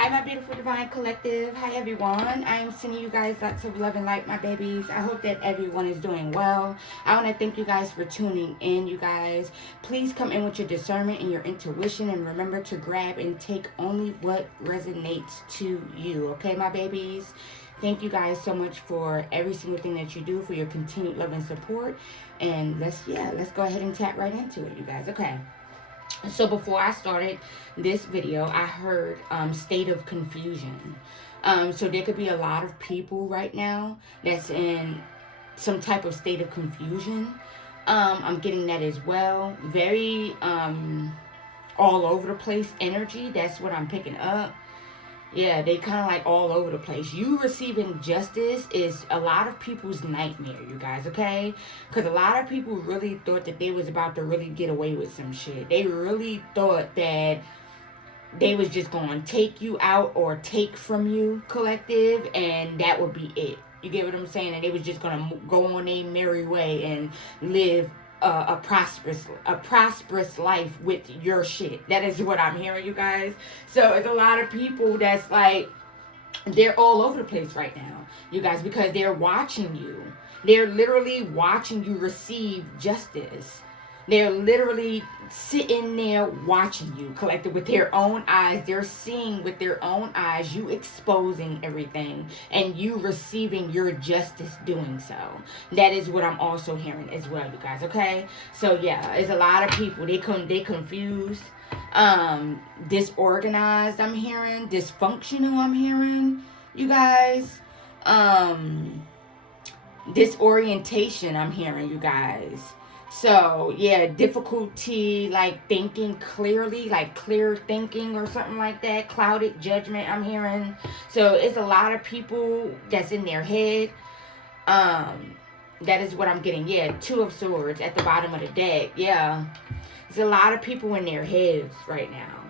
Hi, my beautiful divine collective. Hi, everyone. I am sending you guys lots of love and light, my babies. I hope that everyone is doing well. I want to thank you guys for tuning in, you guys. Please come in with your discernment and your intuition, and remember to grab and take only what resonates to you. Okay, my babies? Thank you guys so much for every single thing that you do, for your continued love and support. And let's go ahead and tap right into it, you guys. Okay. So before I started this video, I heard state of confusion. So there could be a lot of people right now that's in some type of state of confusion. I'm getting that as well. Very all over the place energy. That's what I'm picking up. Yeah, they kind of like all over the place. You receiving justice is a lot of people's nightmare, you guys, okay? Because a lot of people really thought that they was about to really get away with some shit. They really thought that they was just going to take you out or take from you, collective, and that would be it. You get what I'm saying? And they was just going to go on their merry way and live a prosperous life with your shit. That is what I'm hearing, you guys. So it's a lot of people that's like, they're all over the place right now, you guys, because they're watching you. They're literally watching you receive justice. They're literally sitting there watching you, collected with their own eyes. They're seeing with their own eyes you exposing everything and you receiving your justice doing so. That is what I'm also hearing as well, you guys, okay? So yeah, it's a lot of people. They confused, disorganized, I'm hearing, dysfunctional, I'm hearing, you guys. Disorientation, I'm hearing, you guys. So, yeah, difficulty, like thinking clearly, like clear thinking or something like that. Clouded judgment, I'm hearing. So, it's a lot of people that's in their head. That is what I'm getting. Yeah, Two of Swords at the bottom of the deck. Yeah. There's a lot of people in their heads right now.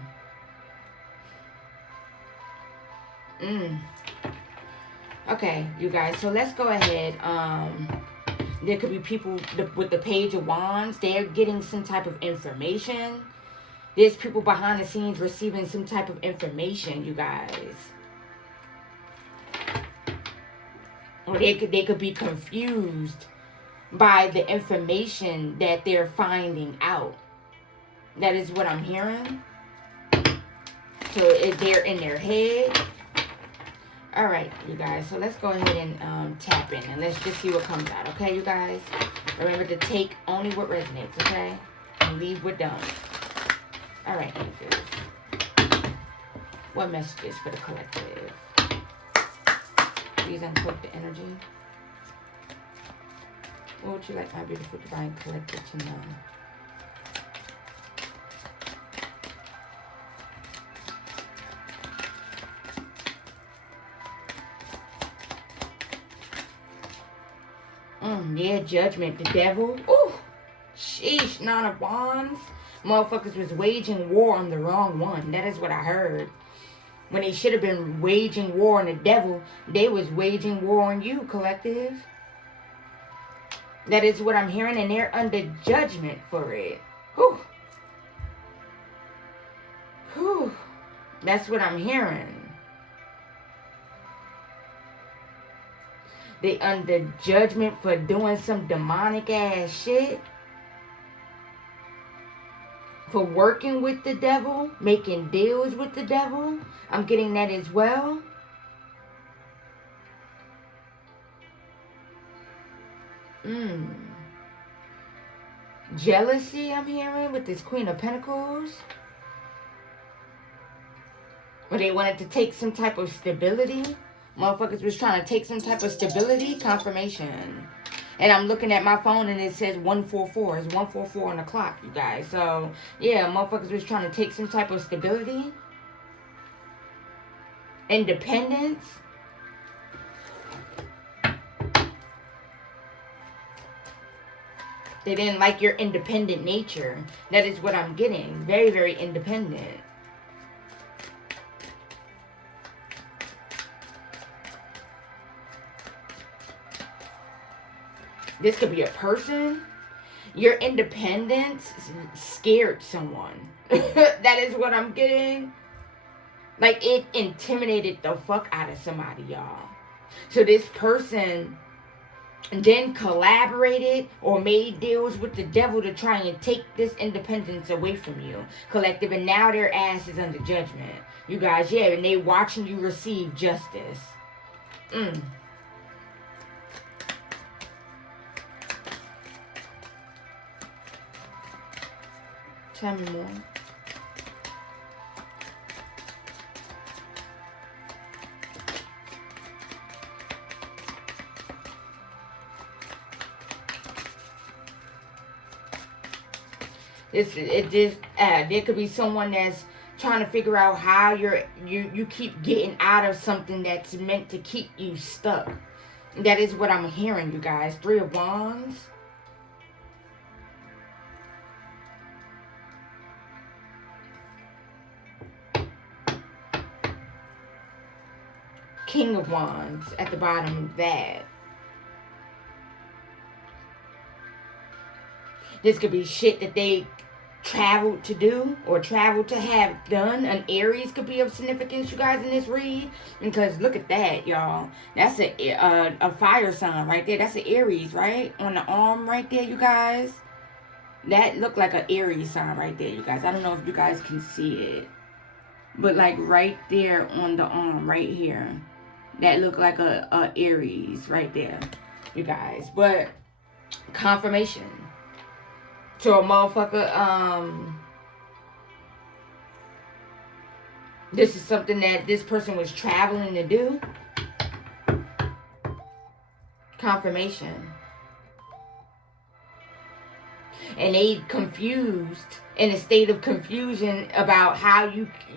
Okay, you guys. So, let's go ahead. There could be people with the Page of Wands. They're getting some type of information. There's people behind the scenes receiving some type of information, you guys. Or they could be confused by the information that they're finding out. That is what I'm hearing. So if they're in their head. All right, you guys. So let's go ahead and tap in. And let's just see what comes out. Okay, you guys? Remember to take only what resonates, okay? And leave what don't. All right, angels. What messages for the collective? Please uncloak the energy. What would you like my beautiful divine collective to know? Yeah, judgment, the devil. Ooh, sheesh, Nine of Wands. Motherfuckers was waging war on the wrong one. That is what I heard. When they should have been waging war on the devil, they was waging war on you, collective. That is what I'm hearing, and they're under judgment for it. Whew. Whew. That's what I'm hearing. They under judgment for doing some demonic ass shit. For working with the devil. Making deals with the devil. I'm getting that as well. Jealousy, I'm hearing, with this Queen of Pentacles. Or they wanted to take some type of stability. Motherfuckers was trying to take some type of stability. Confirmation. And I'm looking at my phone and it says 144. It's 144 on the clock, you guys. So, yeah, motherfuckers was trying to take some type of stability. Independence. They didn't like your independent nature. That is what I'm getting. Very, very independent. This could be a person. Your independence scared someone. That is what I'm getting. Like, it intimidated the fuck out of somebody, y'all. So this person then collaborated or made deals with the devil to try and take this independence away from you, collective, and now their ass is under judgment. You guys, yeah, and they watching you receive justice. Tell me more. There could be someone that's trying to figure out how you keep getting out of something that's meant to keep you stuck. That is what I'm hearing, you guys. 3 of Wands. King of Wands at the bottom of that. This could be shit that they traveled to do or traveled to have done. An Aries could be of significance, you guys, in this read. Because look at that, y'all. That's a fire sign right there. That's an Aries, right? On the arm right there, you guys. That looked like an Aries sign right there, you guys. I don't know if you guys can see it. But like right there on the arm, right here. That looked like a Aries right there, you guys. But confirmation. To a motherfucker, this is something that this person was traveling to do. Confirmation. And they confused, in a state of confusion about how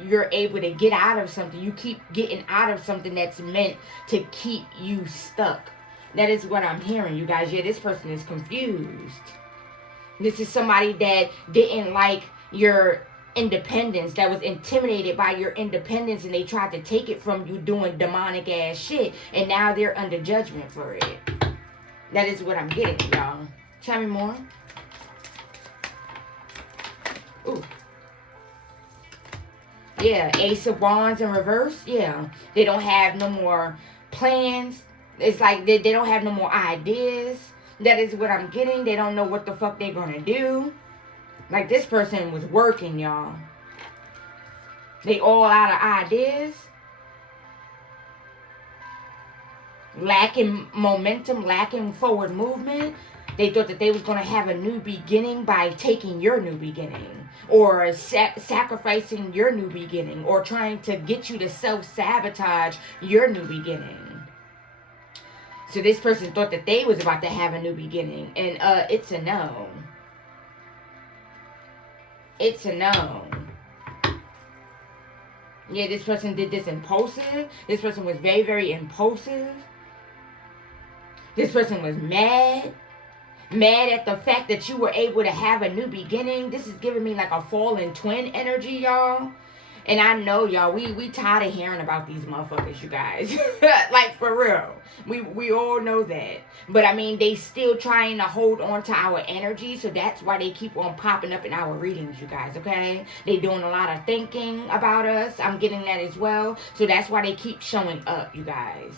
you're able to get out of something. You keep getting out of something that's meant to keep you stuck. That is what I'm hearing, you guys. Yeah, this person is confused. This is somebody that didn't like your independence, that was intimidated by your independence, and they tried to take it from you doing demonic ass shit, and now they're under judgment for it. That is what I'm getting, y'all. Tell me more. Ooh. Yeah, Ace of Wands in reverse. Yeah, they don't have no more plans. It's like they don't have no more ideas. That is what I'm getting. They don't know what the fuck they're gonna do. Like, this person was working, y'all. They all out of ideas. Lacking momentum, lacking forward movement. They thought that they was gonna have a new beginning by taking your new beginning. Or sacrificing your new beginning. Or trying to get you to self-sabotage your new beginning. So this person thought that they was about to have a new beginning. And it's a no. It's a no. Yeah, this person did this impulsive. This person was very, very impulsive. This person was mad. Mad at the fact that you were able to have a new beginning. This is giving me like a fallen twin energy, y'all. And I know, y'all, we tired of hearing about these motherfuckers, you guys. Like, for real. We all know that. But, I mean, they still trying to hold on to our energy. So that's why they keep on popping up in our readings, you guys, okay? They doing a lot of thinking about us. I'm getting that as well. So that's why they keep showing up, you guys.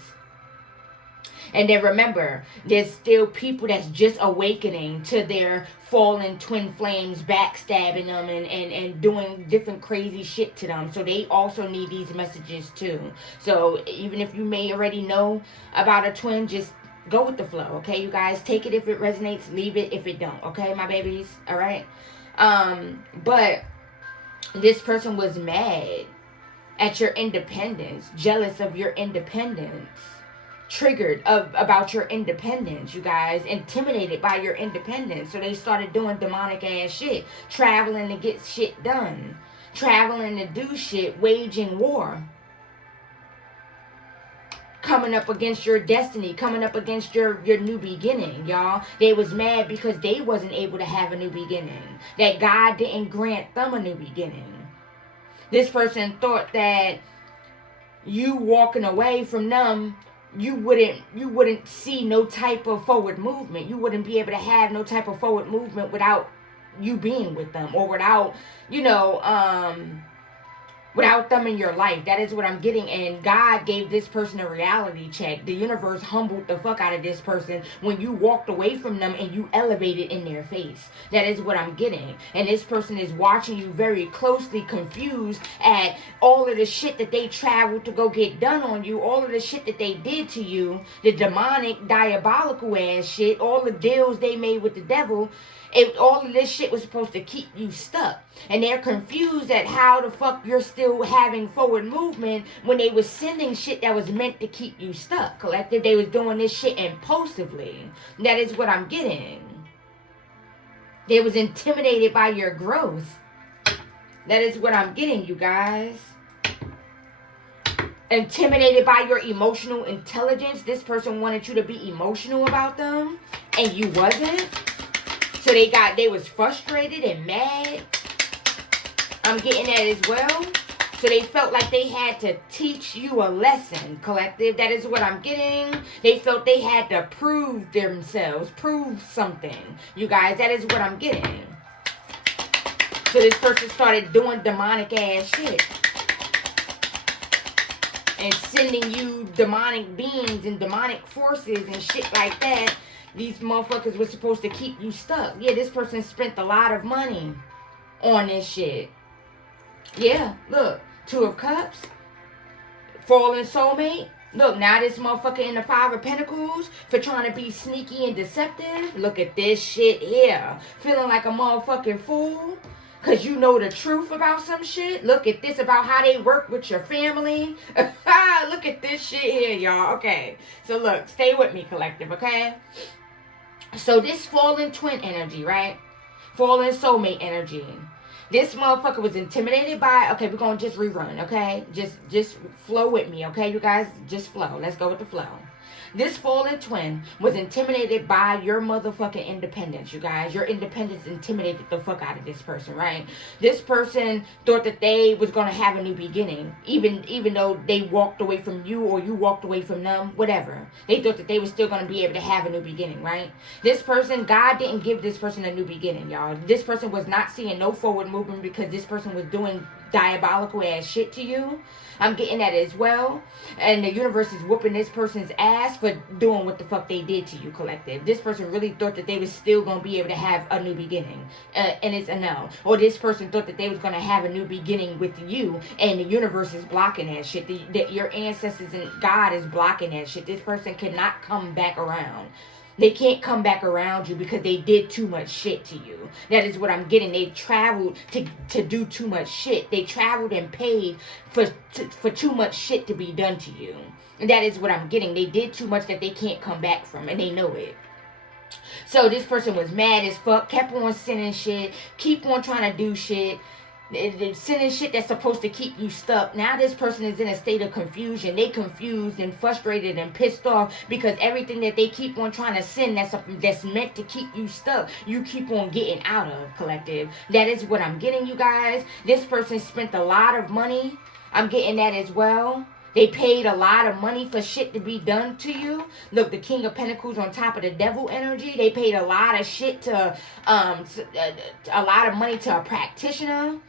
And then remember, there's still people that's just awakening to their fallen twin flames, backstabbing them and doing different crazy shit to them. So they also need these messages too. So even if you may already know about a twin, just go with the flow, okay, you guys? Take it if it resonates, leave it if it don't, okay, my babies? All right? But this person was mad at your independence, jealous of your independence. Triggered about your independence, you guys. Intimidated by your independence. So they started doing demonic ass shit. Traveling to get shit done. Traveling to do shit. Waging war. Coming up against your destiny. Coming up against your new beginning, y'all. They was mad because they wasn't able to have a new beginning. That God didn't grant them a new beginning. This person thought that you walking away from them, you wouldn't see no type of forward movement. You wouldn't be able to have no type of forward movement without you being with them, or without, without them in your life. That is what I'm getting. And God gave this person a reality check. The universe humbled the fuck out of this person when you walked away from them and you elevated in their face. That is what I'm getting. And this person is watching you very closely, confused at all of the shit that they traveled to go get done on you, all of the shit that they did to you, the demonic, diabolical ass shit, all the deals they made with the devil. All of this shit was supposed to keep you stuck. And they're confused at how the fuck you're still having forward movement when they was sending shit that was meant to keep you stuck. Collective, they was doing this shit impulsively. That is what I'm getting. They was intimidated by your growth. That is what I'm getting, you guys. Intimidated by your emotional intelligence. This person wanted you to be emotional about them, and you wasn't. So they was frustrated and mad. I'm getting that as well. So they felt like they had to teach you a lesson, collective. That is what I'm getting. They felt they had to prove themselves, prove something. You guys, that is what I'm getting. So this person started doing demonic ass shit. And sending you demonic beings and demonic forces and shit like that. These motherfuckers were supposed to keep you stuck. Yeah, this person spent a lot of money on this shit. Yeah, look. 2 of Cups. Fallen soulmate. Look, now this motherfucker in the 5 of Pentacles for trying to be sneaky and deceptive. Look at this shit here. Feeling like a motherfucking fool. Because you know the truth about some shit. Look at this about how they work with your family. Look at this shit here, y'all. Okay. So look, stay with me, collective, okay? So this fallen twin energy, right? Fallen soulmate energy. This motherfucker was intimidated by... Okay, we're going to just rerun, okay? Just flow with me, okay? You guys, just flow. Let's go with the flow. This fallen twin was intimidated by your motherfucking independence, you guys. Your independence intimidated the fuck out of this person, right? This person thought that they was going to have a new beginning, even though they walked away from you or you walked away from them, whatever. They thought that they were still going to be able to have a new beginning, right? This person, God didn't give this person a new beginning, y'all. This person was not seeing no forward movement because this person was doing diabolical ass shit to you. I'm getting that as well. And the universe is whooping this person's ass for doing what the fuck they did to you, collective. This person really thought that they was still going to be able to have a new beginning. And it's a no. Or this person thought that they was going to have a new beginning with you. And the universe is blocking that shit. Your ancestors and God is blocking that shit. This person cannot come back around. They can't come back around you because they did too much shit to you. That is what I'm getting. They traveled to do too much shit. They traveled and paid for too much shit to be done to you. And that is what I'm getting. They did too much that they can't come back from, and they know it. So this person was mad as fuck, kept on sending shit, keep on trying to do shit. They're sending shit that's supposed to keep you stuck. Now this person is in a state of confusion. They confused and frustrated and pissed off because everything that they keep on trying to send that's meant to keep you stuck, you keep on getting out of, collective. That is what I'm getting, you guys. This person spent a lot of money. I'm getting that as well. They paid a lot of money for shit to be done to you. Look, the King of Pentacles on top of the Devil energy. They paid a lot of shit to, a lot of money to a practitioner.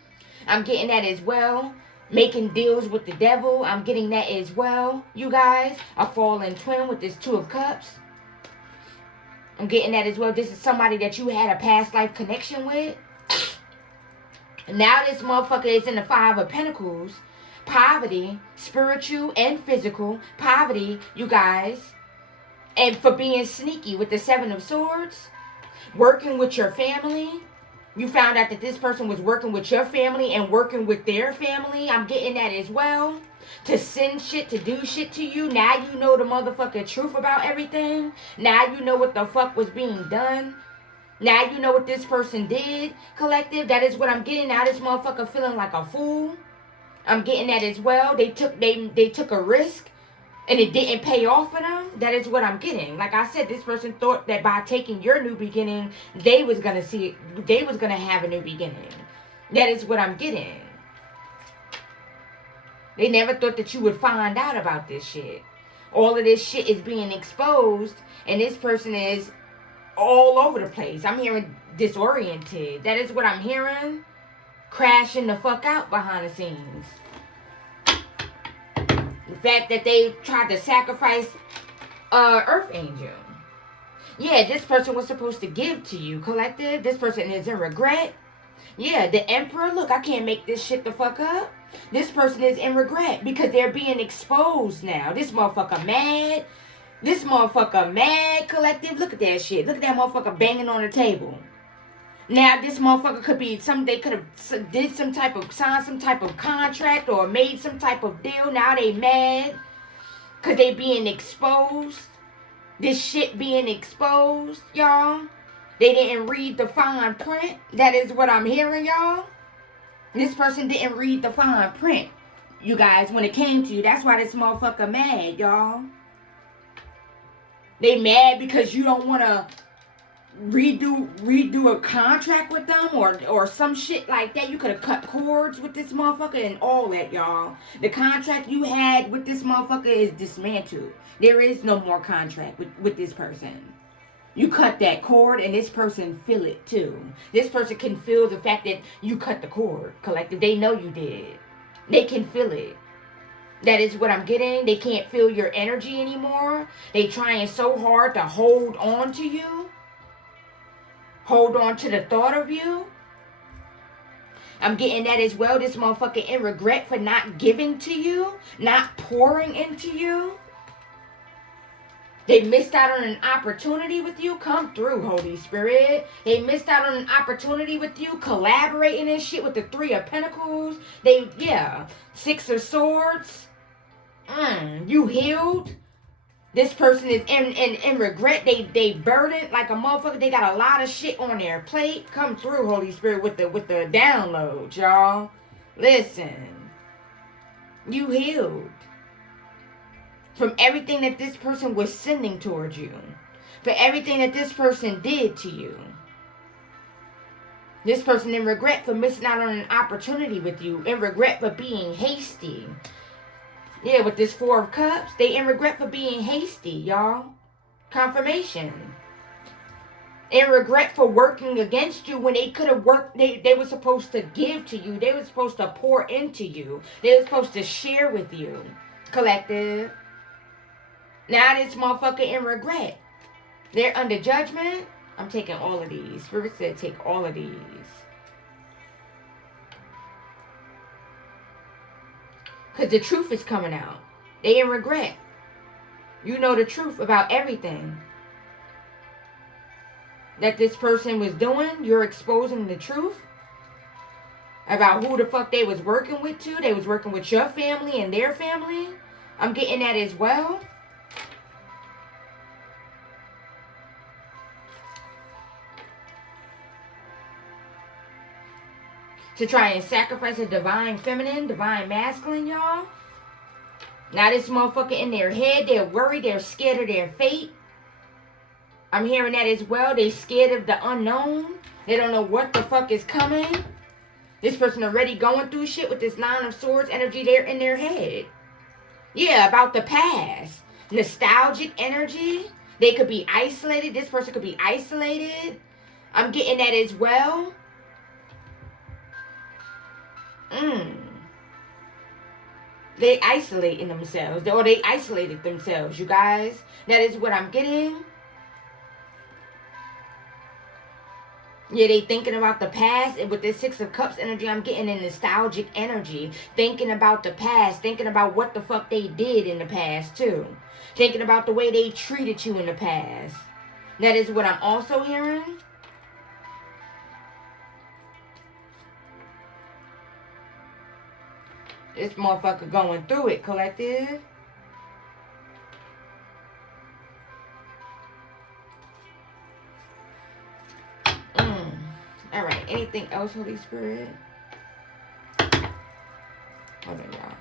I'm getting that as well. Making deals with the devil. I'm getting that as well, you guys. A fallen twin with this 2 of Cups. I'm getting that as well. This is somebody that you had a past life connection with. Now this motherfucker is in the 5 of Pentacles. Poverty, spiritual and physical. Poverty, you guys. And for being sneaky with the 7 of Swords. Working with your family. You found out that this person was working with your family and working with their family. I'm getting that as well. To send shit, to do shit to you. Now you know the motherfucking truth about everything. Now you know what the fuck was being done. Now you know what this person did, collective. That is what I'm getting. Now this motherfucker feeling like a fool. I'm getting that as well. They took a risk. And it didn't pay off for them. That is what I'm getting. Like I said, this person thought that by taking your new beginning, they was going to see it. They was going to have a new beginning. That is what I'm getting. They never thought that you would find out about this shit. All of this shit is being exposed. And this person is all over the place. I'm hearing disoriented. That is what I'm hearing. Crashing the fuck out behind the scenes. fact that they tried to sacrifice Earth Angel. Yeah, this person was supposed to give to you, collective. This person is in regret. Yeah, the Emperor. Look, I can't make this shit the fuck up. This person is in regret because they're being exposed now. This motherfucker mad. This motherfucker mad, collective. Look at that shit. Look at that motherfucker banging on the table. Now, this motherfucker could be they could have did some type of, signed some type of contract or made some type of deal. Now they mad because they being exposed. This shit being exposed, y'all. They didn't read the fine print. That is what I'm hearing, y'all. This person didn't read the fine print, you guys, when it came to you. That's why this motherfucker mad, y'all. They mad because you don't want to redo a contract with them or some shit like that. You could have cut cords with this motherfucker and all that, y'all. The contract you had with this motherfucker is dismantled. There is no more contract with this person. You cut that cord and this person feel it too. This person can feel the fact that you cut the cord, collective. They know you did. They can feel it. That is what I'm getting. They can't feel your energy anymore. They trying so hard to hold on to you. Hold on to the thought of you. I'm getting that as well. This motherfucker in regret for not giving to you. Not pouring into you. They missed out on an opportunity with you. Come through, Holy Spirit. They missed out on an opportunity with you. Collaborating and shit with the Three of Pentacles. Six of Swords. You healed. This person is in regret. They burdened like a motherfucker. They got a lot of shit on their plate. Come through, Holy Spirit, with the download, y'all. Listen. You healed from everything that this person was sending towards you. For everything that this person did to you. This person in regret for missing out on an opportunity with you. In regret for being hasty. Yeah, with this Four of Cups. They in regret for being hasty, y'all. Confirmation. In regret for working against you when they could have worked. They were supposed to give to you. They were supposed to pour into you. They were supposed to share with you. Collective. Now this motherfucker in regret. They're under judgment. I'm taking all of these. Spirit said take all of these. Because the truth is coming out. They in regret. You know the truth about everything that this person was doing. You're exposing the truth about who the fuck they was working with too. They was working with your family and their family. I'm getting that as well. To try and sacrifice a divine feminine, divine masculine, y'all. Now this motherfucker in their head, they're worried, they're scared of their fate. I'm hearing that as well. They're scared of the unknown. They don't know what the fuck is coming. This person already going through shit with this Nine of Swords energy there in their head. Yeah, about the past. Nostalgic energy. They could be isolated. This person could be isolated. I'm getting that as well. They isolating themselves. Or they isolated themselves, you guys. That is what I'm getting. Yeah, they thinking about the past. And with this Six of Cups energy, I'm getting a nostalgic energy. Thinking about the past. Thinking about what the fuck they did in the past, too. Thinking about the way they treated you in the past. That is what I'm also hearing. This motherfucker going through it, collective. Alright, anything else, Holy Spirit? Hold on, y'all.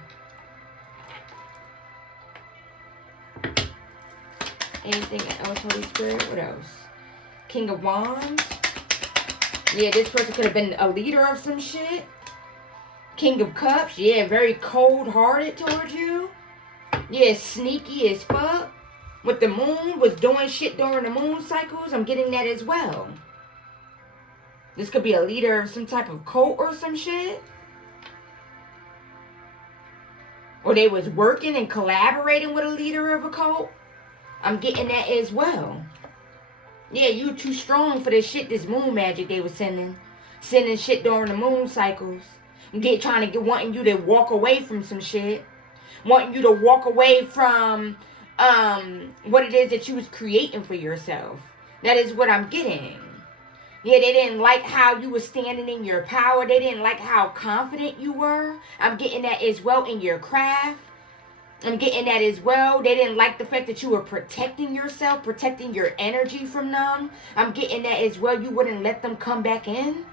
Anything else, Holy Spirit? What else? King of Wands. Yeah, this person could have been a leader of some shit. King of Cups, yeah, very cold-hearted towards you. Yeah, sneaky as fuck. With the moon, was doing shit during the moon cycles. I'm getting that as well. This could be a leader of some type of cult or some shit. Or they was working and collaborating with a leader of a cult. I'm getting that as well. Yeah, you too strong for this shit, this moon magic they was sending. Sending shit during the moon cycles. Wanting you to walk away from some shit. Wanting you to walk away from what it is that you was creating for yourself. That is what I'm getting. Yeah, they didn't like how you were standing in your power. They didn't like how confident you were. I'm getting that as well in your craft. I'm getting that as well. They didn't like the fact that you were protecting yourself, protecting your energy from them. I'm getting that as well. You wouldn't let them come back in.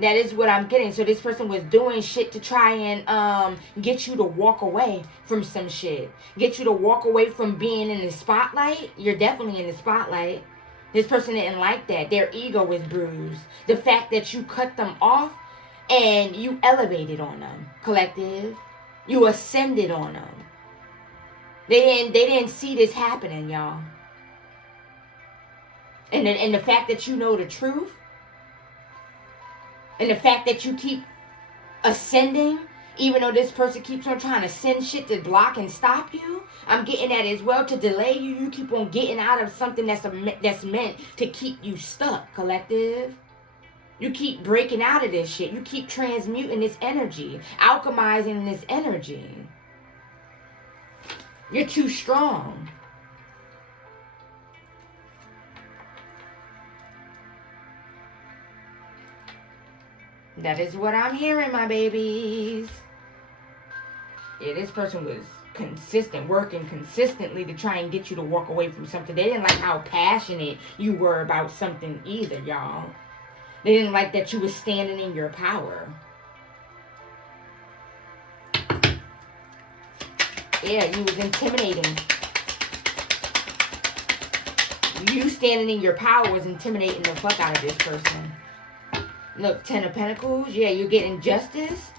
That is what I'm getting. So this person was doing shit to try and get you to walk away from some shit. Get you to walk away from being in the spotlight. You're definitely in the spotlight. This person didn't like that. Their ego was bruised. The fact that you cut them off and you elevated on them, collective. You ascended on them. They didn't see this happening, y'all. And the fact that you know the truth. And the fact that you keep ascending, even though this person keeps on trying to send shit to block and stop you, I'm getting that as well, to delay you. You keep on getting out of something that's meant to keep you stuck, collective. You keep breaking out of this shit. You keep transmuting this energy, alchemizing this energy. You're too strong. That is what I'm hearing, my babies. Yeah, this person was consistent, working consistently to try and get you to walk away from something. They didn't like how passionate you were about something either, y'all. They didn't like that you were standing in your power. Yeah, you was intimidating. You standing in your power was intimidating the fuck out of this person. Look, 10 of Pentacles. Yeah, you're getting justice.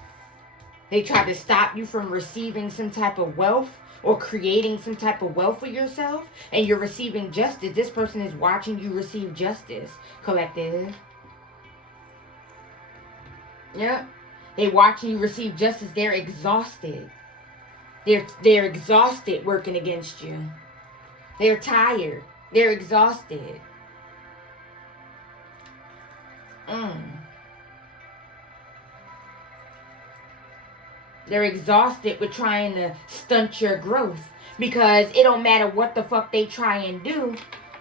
They tried to stop you from receiving some type of wealth or creating some type of wealth for yourself. And you're receiving justice. This person is watching you receive justice, collective. Yeah. They watching you receive justice. They're exhausted. They're exhausted working against you. They're tired. They're exhausted. They're exhausted with trying to stunt your growth. Because it don't matter what the fuck they try and do,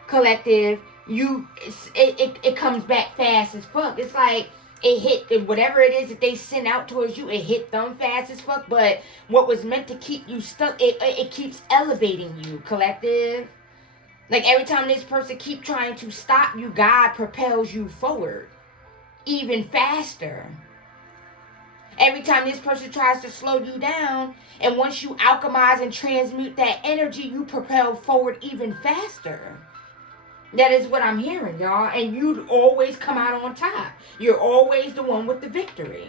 collective, it comes back fast as fuck. It's like it hit whatever it is that they send out towards you, it hit them fast as fuck. But what was meant to keep you stuck, it keeps elevating you, collective. Like every time this person keep trying to stop you, God propels you forward even faster. Every time this person tries to slow you down, and once you alchemize and transmute that energy, you propel forward even faster. That is what I'm hearing, y'all. And you'd always come out on top. You're always the one with the victory.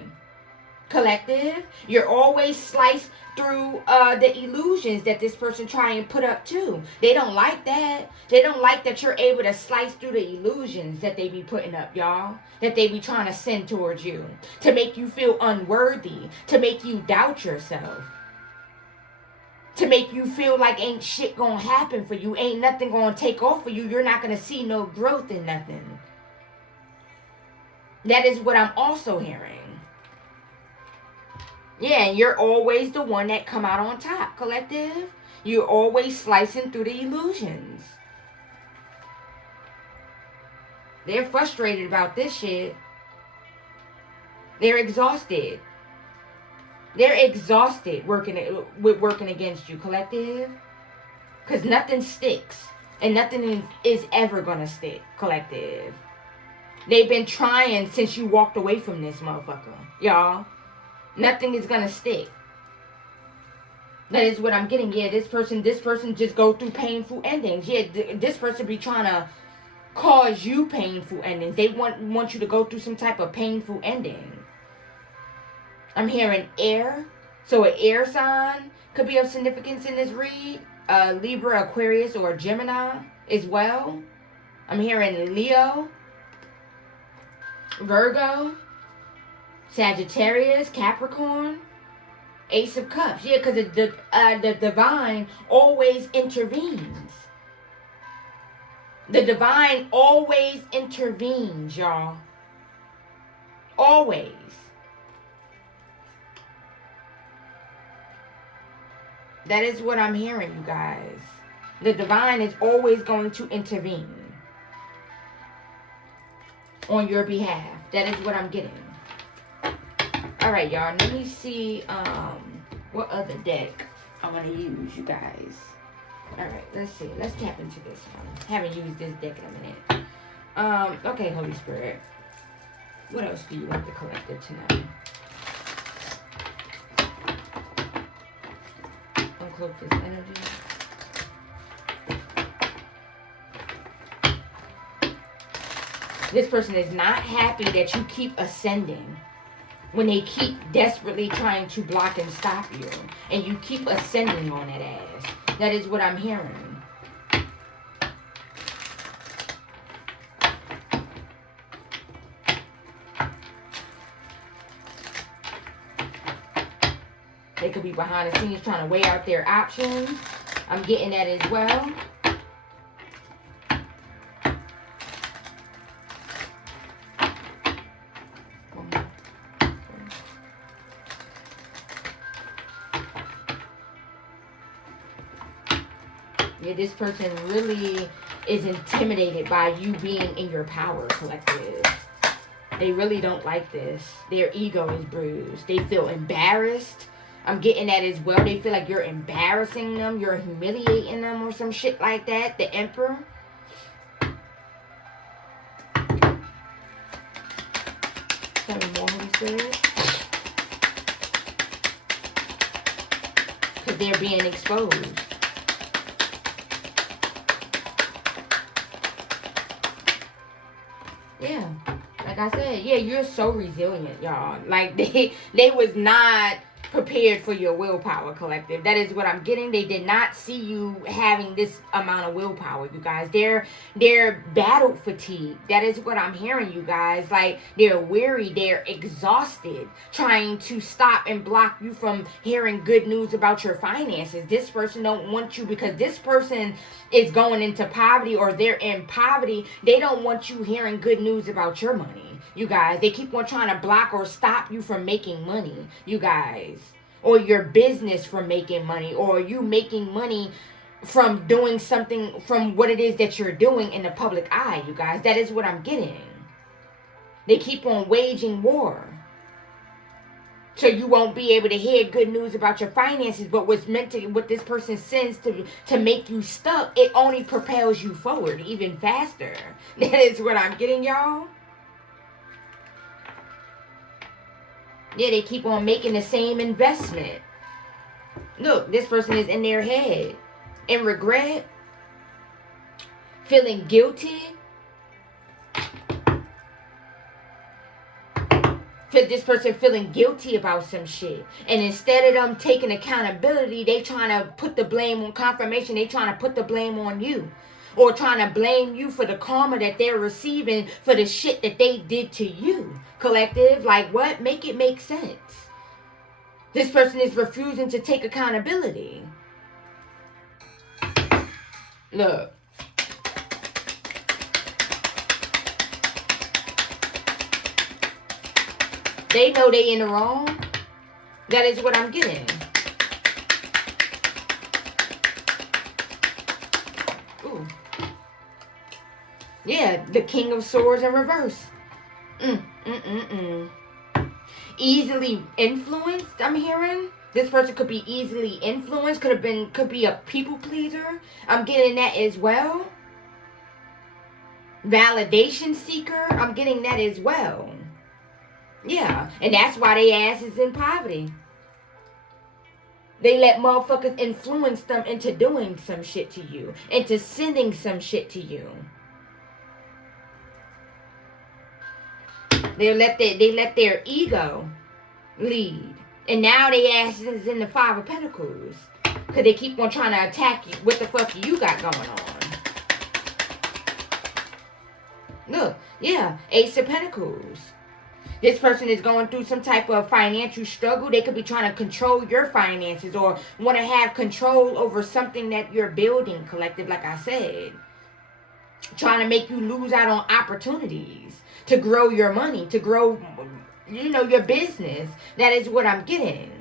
Collective, you're always sliced through the illusions that this person try and put up too. They don't like that. They don't like that you're able to slice through the illusions that they be putting up, y'all. That they be trying to send towards you. To make you feel unworthy. To make you doubt yourself. To make you feel like ain't shit gonna happen for you. Ain't nothing gonna take off for you. You're not gonna see no growth in nothing. That is what I'm also hearing. Yeah, and you're always the one that come out on top, collective. You're always slicing through the illusions. They're frustrated about this shit. They're exhausted. They're exhausted working against you, collective. Because nothing sticks. And nothing is ever going to stick, collective. They've been trying since you walked away from this motherfucker, y'all. Nothing is gonna stick. That is what I'm getting. Yeah, this person just go through painful endings. Yeah, this person be trying to cause you painful endings. They want you to go through some type of painful ending. I'm hearing air. So an air sign could be of significance in this read. Libra, Aquarius, or Gemini as well. I'm hearing Leo. Virgo, Sagittarius, Capricorn, Ace of Cups. Yeah, because the divine always intervenes. The divine always intervenes, y'all. Always. That is what I'm hearing, you guys. The divine is always going to intervene on your behalf. That is what I'm getting. All right, y'all. Let me see what other deck I want to use, you guys. All right, let's see. Let's tap into this one. Haven't used this deck in a minute. Okay, Holy Spirit. What else do you want the collective to know? Uncloak this energy. This person is not happy that you keep ascending when they keep desperately trying to block and stop you. And you keep ascending on that ass. That is what I'm hearing. They could be behind the scenes trying to weigh out their options. I'm getting that as well. Yeah, this person really is intimidated by you being in your power, collective. They really don't like this. Their ego is bruised. They feel embarrassed. I'm getting that as well. They feel like you're embarrassing them. You're humiliating them or some shit like that. The Emperor. Tell me more, Holy Spirit. Because they're being exposed. Yeah, like I said, yeah, you're so resilient, y'all. Like, they was not prepared for your willpower, collective. That is what I'm getting. They did not see you having this amount of willpower, you guys. They're battle fatigued. That is what I'm hearing, you guys. Like, they're weary, they're exhausted, trying to stop and block you from hearing good news about your finances. This person don't want you because this person is going into poverty or they're in poverty. They don't want you hearing good news about your money. You guys, they keep on trying to block or stop you from making money, you guys, or your business from making money, or you making money from doing something, from what it is that you're doing in the public eye, you guys. That is what I'm getting. They keep on waging war. So you won't be able to hear good news about your finances, but what's meant to, what this person sends to make you stuck, it only propels you forward even faster. That is what I'm getting, y'all. Yeah, they keep on making the same investment. Look, this person is in their head. In regret. Feeling guilty. This person feeling guilty about some shit. And instead of them taking accountability, they trying to put the blame on confirmation. They trying to put the blame on you. Or trying to blame you for the karma that they're receiving for the shit that they did to you. Collective, like what? Make it make sense. This person is refusing to take accountability. Look. They know they in the wrong. That is what I'm getting. Ooh. Yeah, the King of Swords in reverse. Easily influenced, I'm hearing. This person could be easily influenced. Could be a people pleaser. I'm getting that as well. Validation seeker. I'm getting that as well. Yeah, and that's why they ass is in poverty. They let motherfuckers influence them into doing some shit to you. Into sending some shit to you. They let their ego lead. And now they ass is in the Five of Pentacles. Because they keep on trying to attack you. What the fuck you got going on? Look, Yeah, Ace of Pentacles. This person is going through some type of financial struggle. They could be trying to control your finances or want to have control over something that you're building, collective, like I said. Trying to make you lose out on opportunities to grow your money, to grow, your business. That is what I'm getting.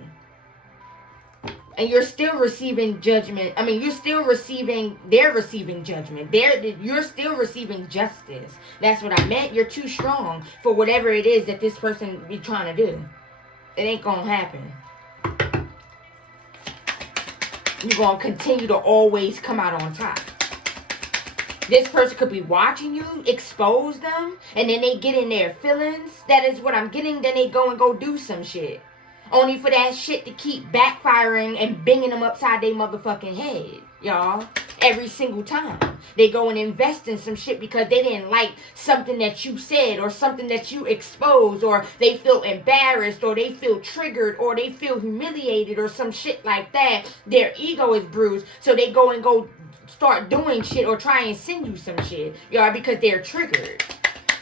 And you're still receiving judgment. I mean, they're receiving judgment. You're still receiving justice. That's what I meant. You're too strong for whatever it is that this person be trying to do. It ain't gonna happen. You're gonna continue to always come out on top. This person could be watching you, expose them, and then they get in their feelings. That is what I'm getting. Then they go do some shit. Only for that shit to keep backfiring and banging them upside their motherfucking head, y'all. Every single time. They go and invest in some shit because they didn't like something that you said or something that you exposed, or they feel embarrassed or they feel triggered or they feel humiliated or some shit like that. Their ego is bruised, so they go start doing shit or try and send you some shit, y'all, because they're triggered.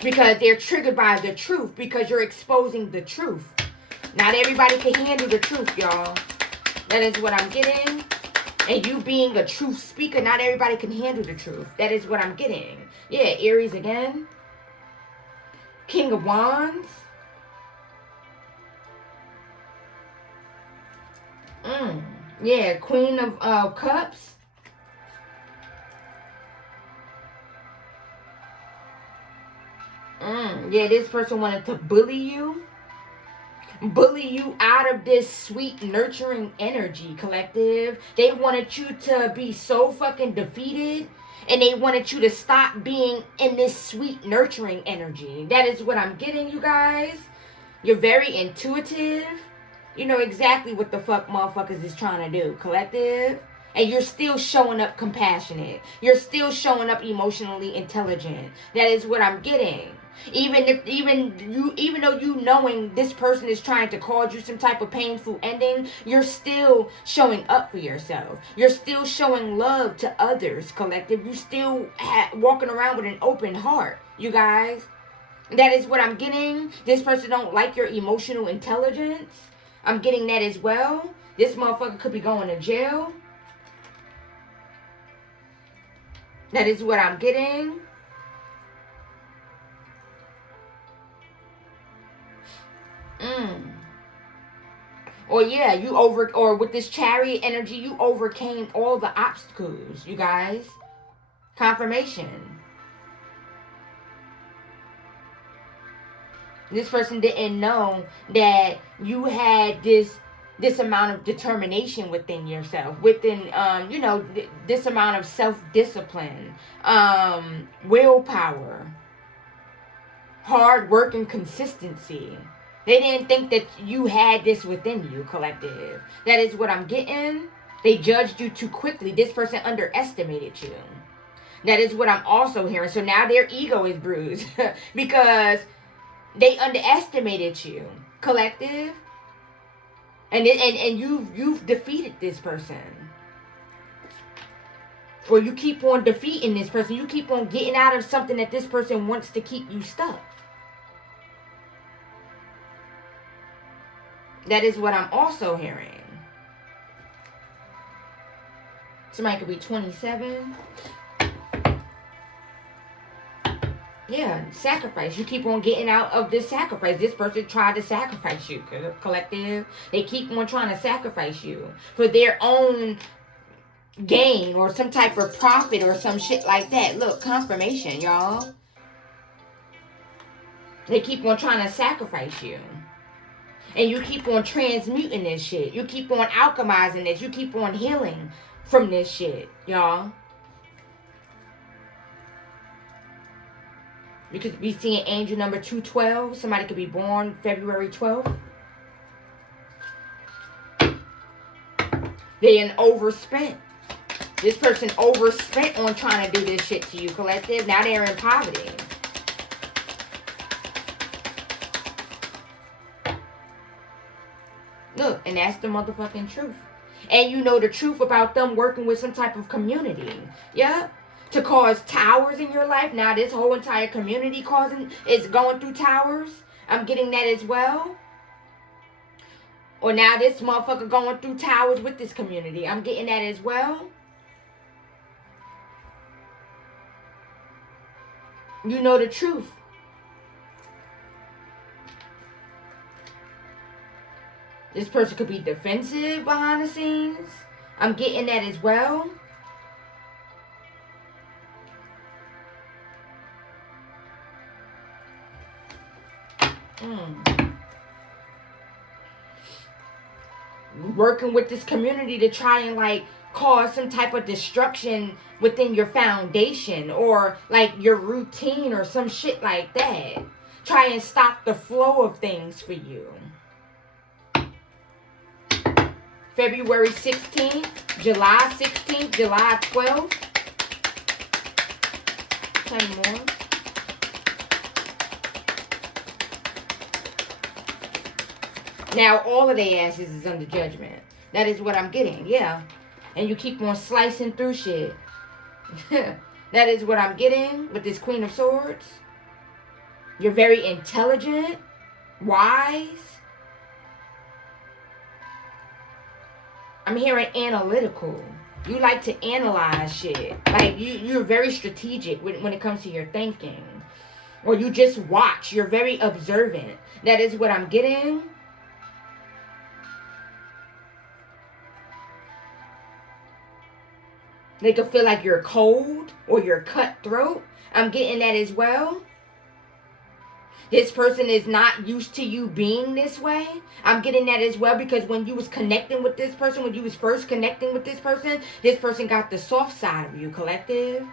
Because they're triggered by the truth, because you're exposing the truth. Not everybody can handle the truth, y'all. That is what I'm getting. And you being a truth speaker, not everybody can handle the truth. That is what I'm getting. Yeah, Aries again. King of Wands. Yeah, Queen of Cups. Yeah, this person wanted to bully you out of this sweet nurturing energy, collective. They wanted you to be so fucking defeated, and they wanted you to stop being in this sweet nurturing energy. That is what I'm getting, you guys. You're very intuitive. You know exactly what the fuck motherfuckers is trying to do, collective. And you're still showing up compassionate. You're still showing up emotionally intelligent. That is what I'm getting. Even though you knowing this person is trying to cause you some type of painful ending, you're still showing up for yourself. You're still showing love to others, collective. You still walking around with an open heart, you guys. That is what I'm getting. This person don't like your emotional intelligence. I'm getting that as well. This motherfucker could be going to jail. That is what I'm getting. Or yeah, or with this Chariot energy, you overcame all the obstacles, you guys. Confirmation. This person didn't know that you had this amount of determination within yourself, within this amount of self-discipline, willpower, hard work, and consistency. They didn't think that you had this within you, collective. That is what I'm getting. They judged you too quickly. This person underestimated you. That is what I'm also hearing. So now their ego is bruised because they underestimated you, collective. And you've defeated this person. Or you keep on defeating this person. You keep on getting out of something that this person wants to keep you stuck. That is what I'm also hearing. Somebody could be 27. Yeah, sacrifice. You keep on getting out of this sacrifice. This person tried to sacrifice you, collective. They keep on trying to sacrifice you for their own gain or some type of profit or some shit like that. Look, confirmation, y'all. They keep on trying to sacrifice you. And you keep on transmuting this shit. You keep on alchemizing this. You keep on healing from this shit, y'all. You could be seeing angel number 212. Somebody could be born February 12th. They overspent. This person overspent on trying to do this shit to you, collective. Now they're in poverty. Look, and that's the motherfucking truth. And you know the truth about them working with some type of community. Yeah? to cause towers in your life. Now this whole entire community is going through towers. I'm getting that as well. Or now this motherfucker going through towers with this community. I'm getting that as well. You know the truth. This person could be defensive behind the scenes. I'm getting that as well. Working with this community to try and like cause some type of destruction within your foundation or like your routine or some shit like that. Try and stop the flow of things for you. February 16th, July 16th, July 12th. 10 more. Now, all of their asses is under judgment. That is what I'm getting, yeah. And you keep on slicing through shit. That is what I'm getting with this Queen of Swords. You're very intelligent, wise. I'm hearing analytical. You like to analyze shit. Like, you're very strategic when it comes to your thinking. Or you just watch. You're very observant. That is what I'm getting. They could feel like you're cold or you're cutthroat. I'm getting that as well. This person is not used to you being this way. I'm getting that as well because when you was connecting with this person, when you was first connecting with this person got the soft side of you, collective.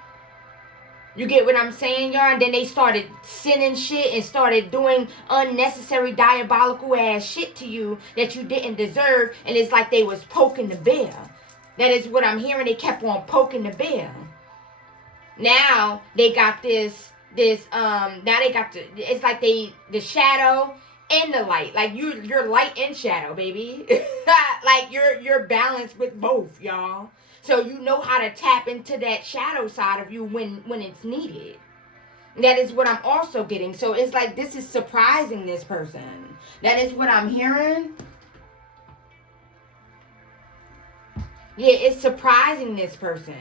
You get what I'm saying, y'all? And then they started sinning shit and started doing unnecessary diabolical ass shit to you that you didn't deserve. And it's like they was poking the bear. That is what I'm hearing. They kept on poking the bear. Now they got now they got it's like the shadow and the light. Like you're light and shadow, baby. Like you're balanced with both, y'all. So you know how to tap into that shadow side of you when it's needed. That is what I'm also getting. So it's like this is surprising this person. That is what I'm hearing. Yeah, it's surprising this person.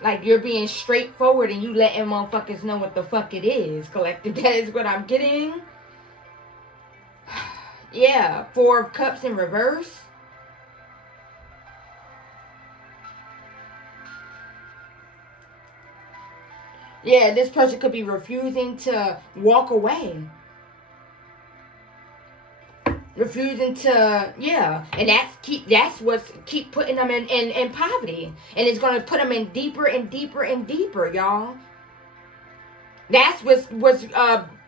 Like you're being straightforward and you letting motherfuckers know what the fuck it is, collective. That is what I'm getting. Yeah, 4 of Cups in reverse. Yeah, this person could be refusing to walk away. Refusing to, yeah. And that's what's keep putting them in poverty. And it's going to put them in deeper and deeper and deeper, y'all. That's what's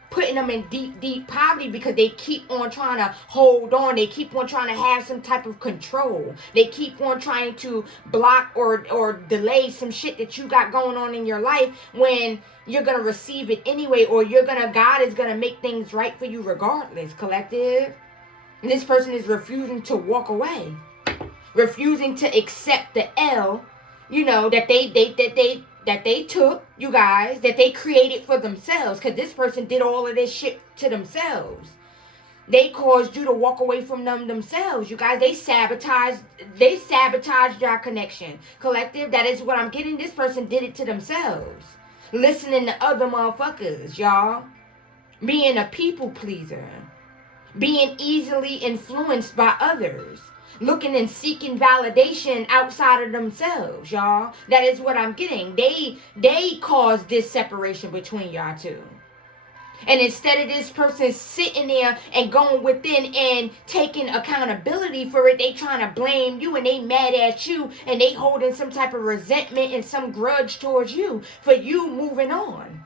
putting them in deep poverty because they keep on trying to hold on. They keep on trying to have some type of control. They keep on trying to block or delay some shit that you got going on in your life when you're going to receive it anyway, or God is going to make things right for you regardless, collective. And this person is refusing to walk away. Refusing to accept the L, that they took, you guys, that they created for themselves. Because this person did all of this shit to themselves. They caused you to walk away from them themselves, you guys. They sabotaged your connection. Collective, that is what I'm getting. This person did it to themselves. Listening to other motherfuckers, y'all. Being a people pleaser. Being easily influenced by others. Looking and seeking validation outside of themselves, y'all. That is what I'm getting. They caused this separation between y'all two. And instead of this person sitting there and going within and taking accountability for it, they trying to blame you and they mad at you and they holding some type of resentment and some grudge towards you for you moving on.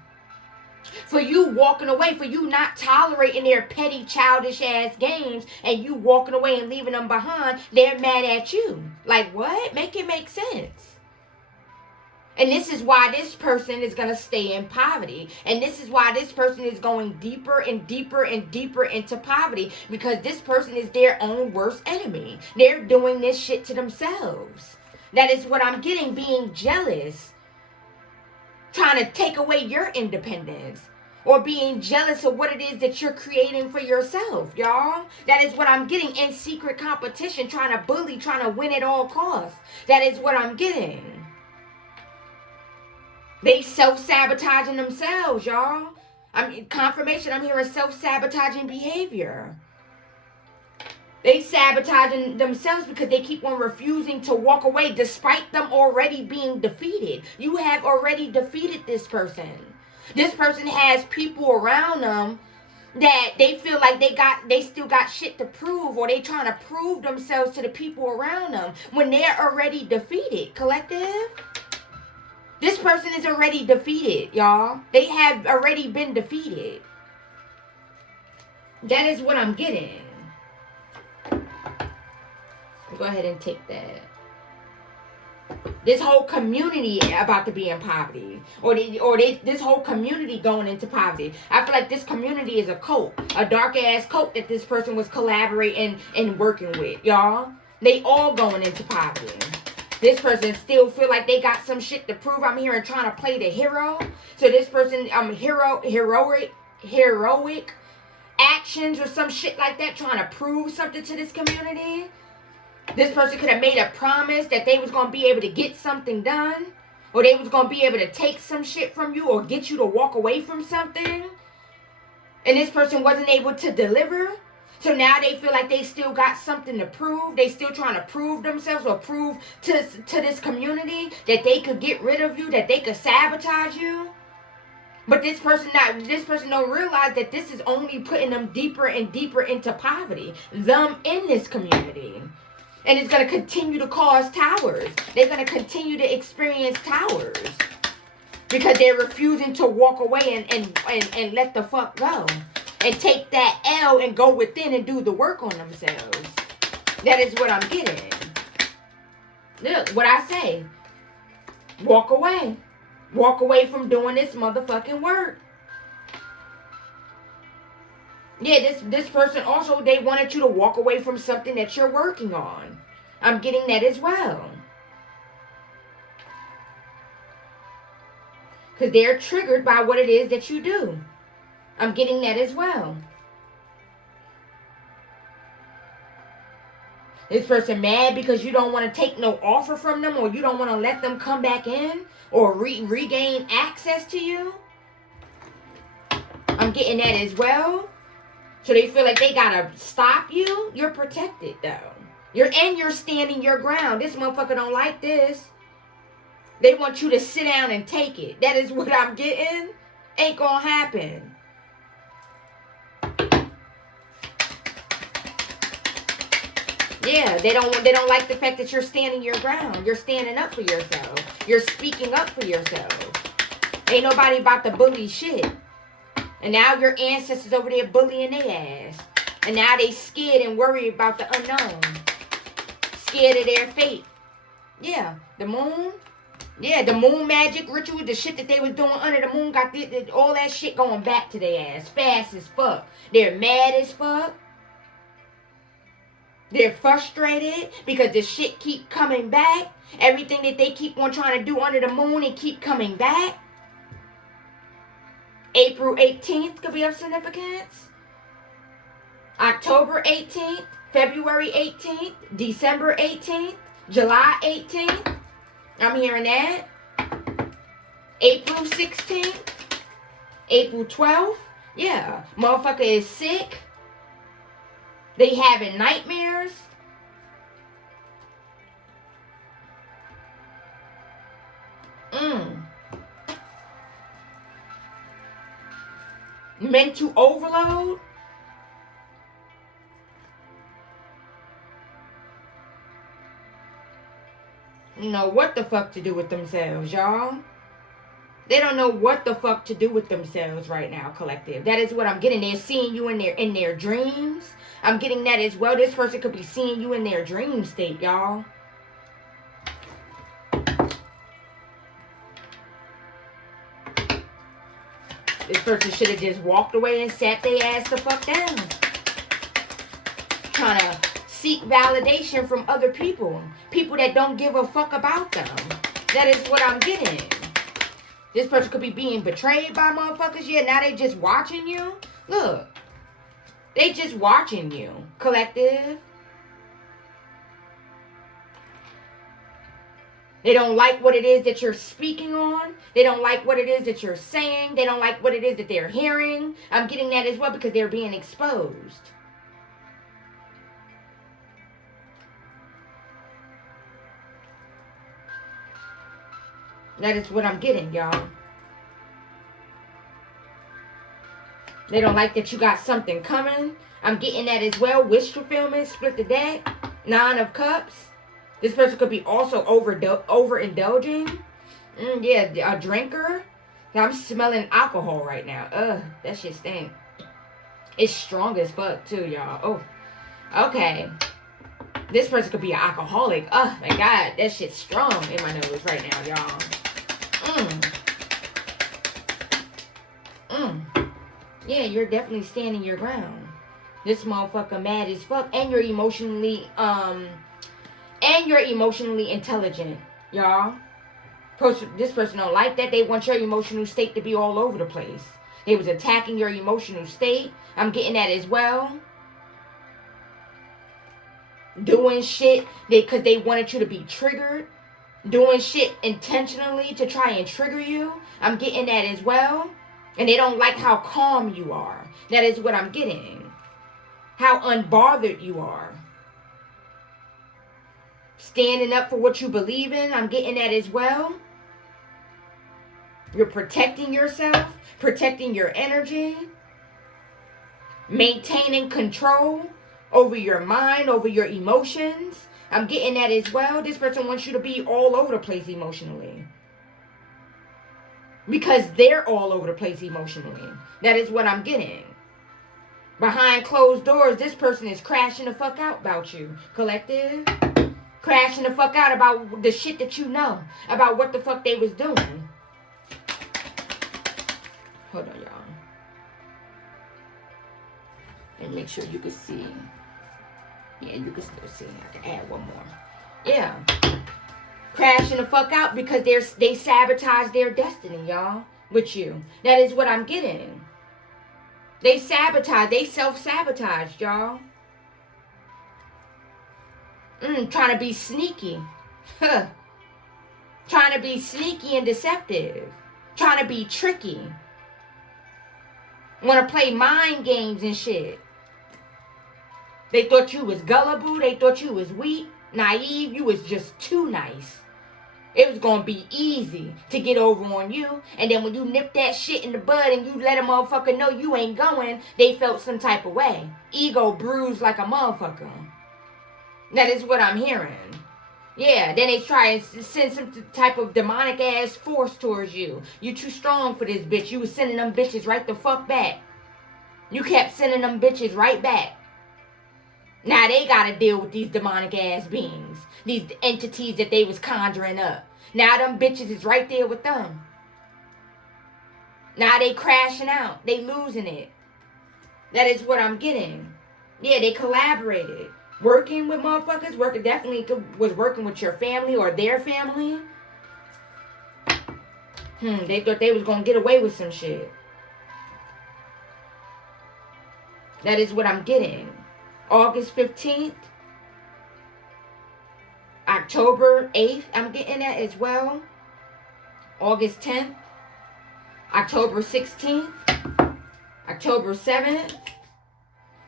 For you walking away, for you not tolerating their petty, childish ass games and you walking away and leaving them behind, they're mad at you. Like what? Make it make sense. And this is why this person is going to stay in poverty. And this is why this person is going deeper and deeper and deeper into poverty. Because this person is their own worst enemy. They're doing this shit to themselves. That is what I'm getting, being jealous. Trying to take away your independence. Or being jealous of what it is that you're creating for yourself, y'all. That is what I'm getting. In secret competition, trying to bully, trying to win at all costs. That is what I'm getting. They self-sabotaging themselves, y'all. Confirmation, I'm hearing self-sabotaging behavior. They sabotaging themselves because they keep on refusing to walk away despite them already being defeated. You have already defeated this person. This person has people around them that they feel like they still got shit to prove, or they trying to prove themselves to the people around them when they're already defeated, collective. This person is already defeated, y'all. They have already been defeated. That is what I'm getting. Go ahead and take that. This whole community about to be in poverty. This whole community going into poverty. I feel like this community is a cult. A dark-ass cult that this person was collaborating and working with, y'all. They all going into poverty. This person still feel like they got some shit to prove. I'm hearing trying to play the hero. So this person, heroic actions or some shit like that, trying to prove something to this community. This person could have made a promise that they was going to be able to get something done. Or they was going to be able to take some shit from you or get you to walk away from something. And this person wasn't able to deliver. So now they feel like they still got something to prove. They still trying to prove themselves or prove to this community that they could get rid of you, that they could sabotage you. But this person don't realize that this is only putting them deeper and deeper into poverty. Them in this community. And it's going to continue to cause towers. They're going to continue to experience towers. Because they're refusing to walk away and let the fuck go. And take that L and go within and do the work on themselves. That is what I'm getting. Look, what I say. Walk away. Walk away from doing this motherfucking work. Yeah, this person also, they wanted you to walk away from something that you're working on. I'm getting that as well. Because they're triggered by what it is that you do. I'm getting that as well. This person mad because you don't want to take no offer from them, or you don't want to let them come back in or regain access to you. I'm getting that as well. So they feel like they gotta stop you. You're protected though. You're standing your ground. This motherfucker don't like this. They want you to sit down and take it. That is what I'm getting. Ain't gonna happen. Yeah, they don't like the fact that you're standing your ground. You're standing up for yourself. You're speaking up for yourself. Ain't nobody about to bully shit. And now your ancestors over there bullying their ass. And now they scared and worried about the unknown. Scared of their fate. Yeah, the moon. Yeah, the moon magic ritual, the shit that they was doing under the moon, got all that shit going back to their ass. Fast as fuck. They're mad as fuck. They're frustrated because the shit keep coming back. Everything that they keep on trying to do under the moon, it keep coming back. April 18th could be of significance. October 18th, February 18th, December 18th, July 18th. I'm hearing that. April 16th, April 12th. Yeah, motherfucker is sick. They having nightmares. Mental overload. You know what the fuck to do with themselves, y'all. They don't know what the fuck to do with themselves right now, collective. That is what I'm getting. They're seeing you in their dreams. I'm getting that as well. This person could be seeing you in their dream state, y'all. This person should have just walked away and sat their ass the fuck down. Trying to seek validation from other people. People that don't give a fuck about them. That is what I'm getting. This person could be being betrayed by motherfuckers. Yeah, now they just watching you. Look. They just watching you. Collective. They don't like what it is that you're speaking on. They don't like what it is that you're saying. They don't like what it is that they're hearing. I'm getting that as well because they're being exposed. That is what I'm getting, y'all. They don't like that you got something coming. I'm getting that as well. Wish fulfillment, split the deck, 9 of Cups. This person could be also overindulging. Yeah, a drinker. I'm smelling alcohol right now. Ugh, that shit stink. It's strong as fuck too, y'all. Oh, okay. This person could be an alcoholic. Oh my God, that shit's strong in my nose right now, y'all. Yeah, you're definitely standing your ground. This motherfucker mad as fuck, and you're emotionally intelligent, y'all. This person don't like that. They want your emotional state to be all over the place. They was attacking your emotional state. I'm getting that as well. Doing shit because they wanted you to be triggered. Doing shit intentionally to try and trigger you. I'm getting that as well. And they don't like how calm you are. That is what I'm getting. How unbothered you are. Standing up for what you believe in. I'm getting that as well. You're protecting yourself. Protecting your energy. Maintaining control over your mind, over your emotions. I'm getting that as well. This person wants you to be all over the place emotionally. Because they're all over the place emotionally. That is what I'm getting. Behind closed doors, this person is crashing the fuck out about you. Collective. Crashing the fuck out about the shit that you know. About what the fuck they was doing. Hold on, y'all. And make sure you can see. Yeah, you can still see. I can add one more. Yeah. Crashing the fuck out because they sabotage their destiny, y'all. With you. That is what I'm getting. They sabotage. They self-sabotage, y'all. Trying to be sneaky. Trying to be sneaky and deceptive. Trying to be tricky. Want to play mind games and shit. They thought you was gullible. They thought you was weak, naive. You was just too nice. It was going to be easy to get over on you. And then when you nip that shit in the bud and you let a motherfucker know you ain't going, they felt some type of way. Ego bruised like a motherfucker. That is what I'm hearing. Yeah, then they try and send some type of demonic ass force towards you. You too strong for this bitch. You was sending them bitches right the fuck back. You kept sending them bitches right back. Now they gotta deal with these demonic ass beings. These entities that they was conjuring up. Now them bitches is right there with them. Now they crashing out. They losing it. That is what I'm getting. Yeah, they collaborated. Working with motherfuckers. Definitely was working with your family or their family. They thought they was gonna get away with some shit. That is what I'm getting. August 15th. October 8th. I'm getting that as well. August 10th. October 16th. October 7th.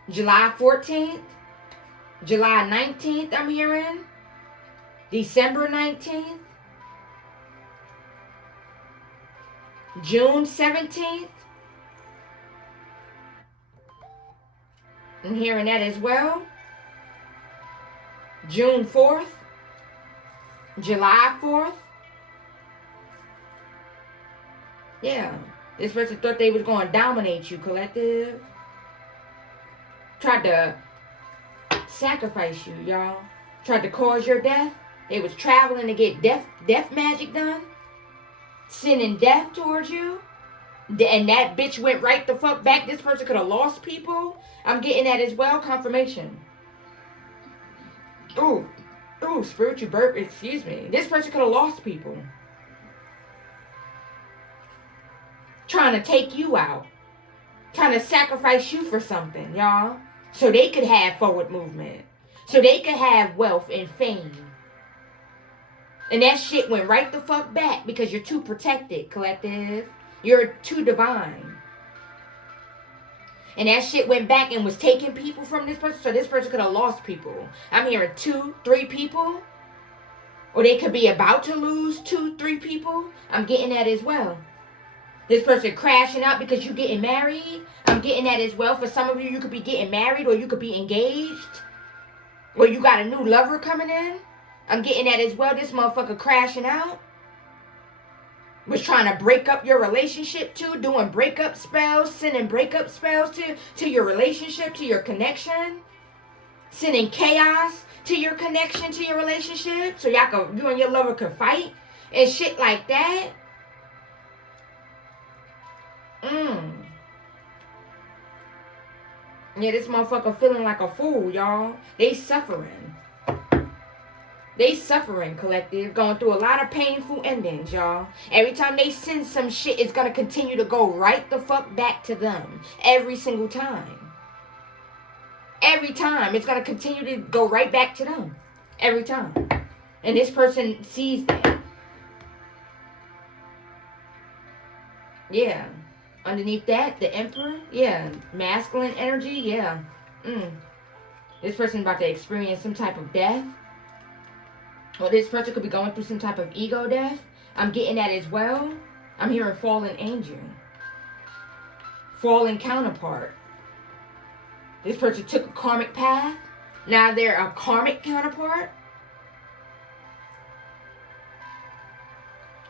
July 14th. July 19th, I'm hearing. December 19th. June 17th. I'm hearing that as well. June 4th. July 4th. Yeah. This person thought they was going to dominate you, collective. Tried to sacrifice you, y'all. Tried to cause your death. They was traveling to get death magic done. Sending death towards you. And that bitch went right the fuck back. This person could have lost people. I'm getting that as well. Confirmation. Ooh, spiritual burp, excuse me. This person could have lost people. Trying to take you out. Trying to sacrifice you for something, y'all. So they could have forward movement. So they could have wealth and fame. And that shit went right the fuck back because you're too protected, collective. You're too divine. And that shit went back and was taking people from this person. So this person could have lost people. I'm hearing 2, 3 people. Or they could be about to lose 2, 3 people. I'm getting that as well. This person crashing out because you getting married. I'm getting that as well. For some of you, you could be getting married or you could be engaged. Or you got a new lover coming in. I'm getting that as well. This motherfucker crashing out. Was trying to break up your relationship too. Doing breakup spells. Sending breakup spells to your relationship, to your connection. Sending chaos to your connection, to your relationship. So you and your lover could fight. And shit like that. Yeah, this motherfucker feeling like a fool, y'all. They suffering. They suffering, collective. Going through a lot of painful endings, y'all. Every time they send some shit, it's going to continue to go right the fuck back to them. Every single time. Every time. It's going to continue to go right back to them. Every time. And this person sees that. Yeah. Underneath that, the Emperor, yeah. Masculine energy, yeah. This person about to experience some type of death. Or this person could be going through some type of ego death. I'm getting that as well. I'm hearing fallen angel. Fallen counterpart. This person took a karmic path. Now they're a karmic counterpart.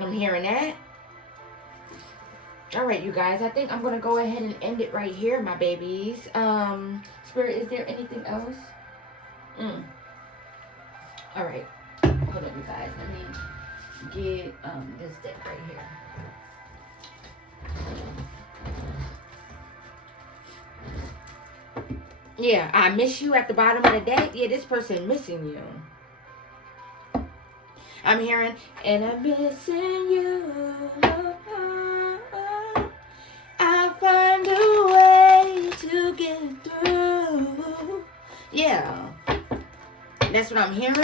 I'm hearing that. All right, you guys. I think I'm going to go ahead and end it right here, my babies. Spirit, is there anything else? All right. Hold on, you guys. Let me get this deck right here. Yeah, I miss you at the bottom of the deck. Yeah, this person missing you. I'm hearing, and I'm missing you. I'll find a way to get through. Yeah. That's what I'm hearing.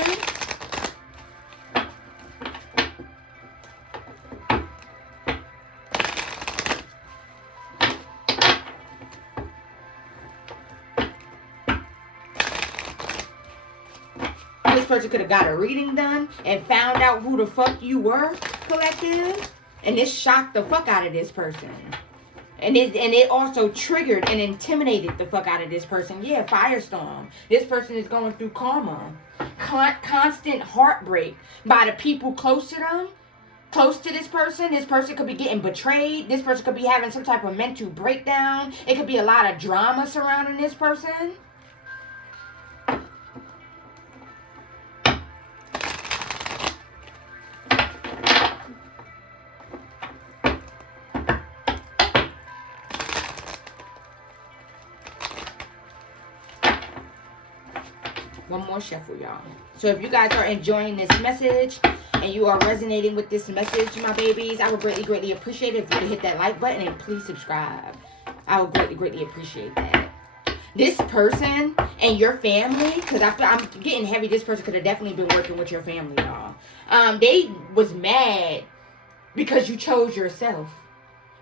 This person could have got a reading done and found out who the fuck you were, collective. And this shocked the fuck out of this person. And it also triggered and intimidated the fuck out of this person. Yeah, firestorm. This person is going through karma. Constant heartbreak by the people close to them. Close to this person. This person could be getting betrayed. This person could be having some type of mental breakdown. It could be a lot of drama surrounding this person. One more shuffle, y'all. So if you guys are enjoying this message and you are resonating with this message, my babies, I would greatly, greatly appreciate it if you could hit that like button and please subscribe. I would greatly, greatly appreciate that. This person and your family, because I'm getting heavy, this person could have definitely been working with your family, y'all. They was mad because you chose yourself.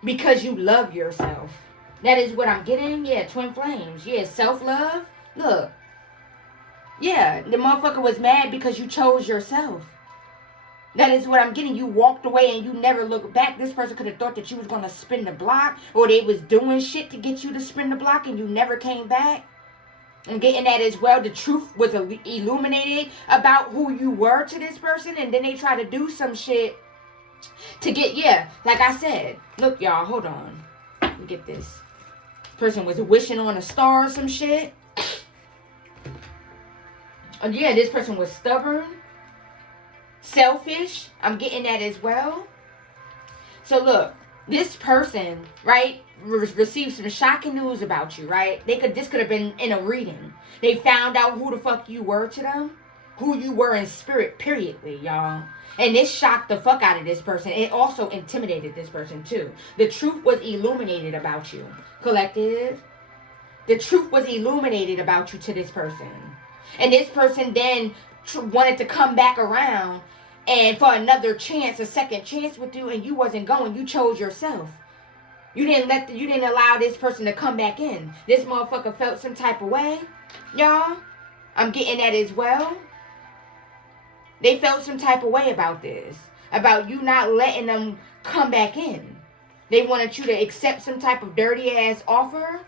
Because you love yourself. That is what I'm getting. Yeah, twin flames. Yeah, self-love. Look. Yeah, the motherfucker was mad because you chose yourself. That is what I'm getting. You walked away and you never looked back. This person could have thought that you was going to spin the block. Or they was doing shit to get you to spin the block and you never came back. I'm getting that as well. The truth was illuminated about who you were to this person. And then they try to do some shit to get, yeah, like I said. Look, y'all, hold on. Let me get this. This person was wishing on a star or some shit. Yeah, this person was stubborn, selfish. I'm getting that as well. So look, This person, right, received some shocking news about you, right? This could have been in a reading. They found out who the fuck you were to them, who you were in spirit, periodly, y'all. And this shocked the fuck out of this person. It also intimidated this person too. The truth was illuminated about you, collective. The truth was illuminated about you to this person. And this person then wanted to come back around and for another chance, a second chance with you, and you wasn't going. You chose yourself. You didn't allow this person to come back in. This motherfucker felt some type of way, y'all. I'm getting that as well. They felt some type of way about this, about you not letting them come back in. They wanted you to accept some type of dirty ass offer,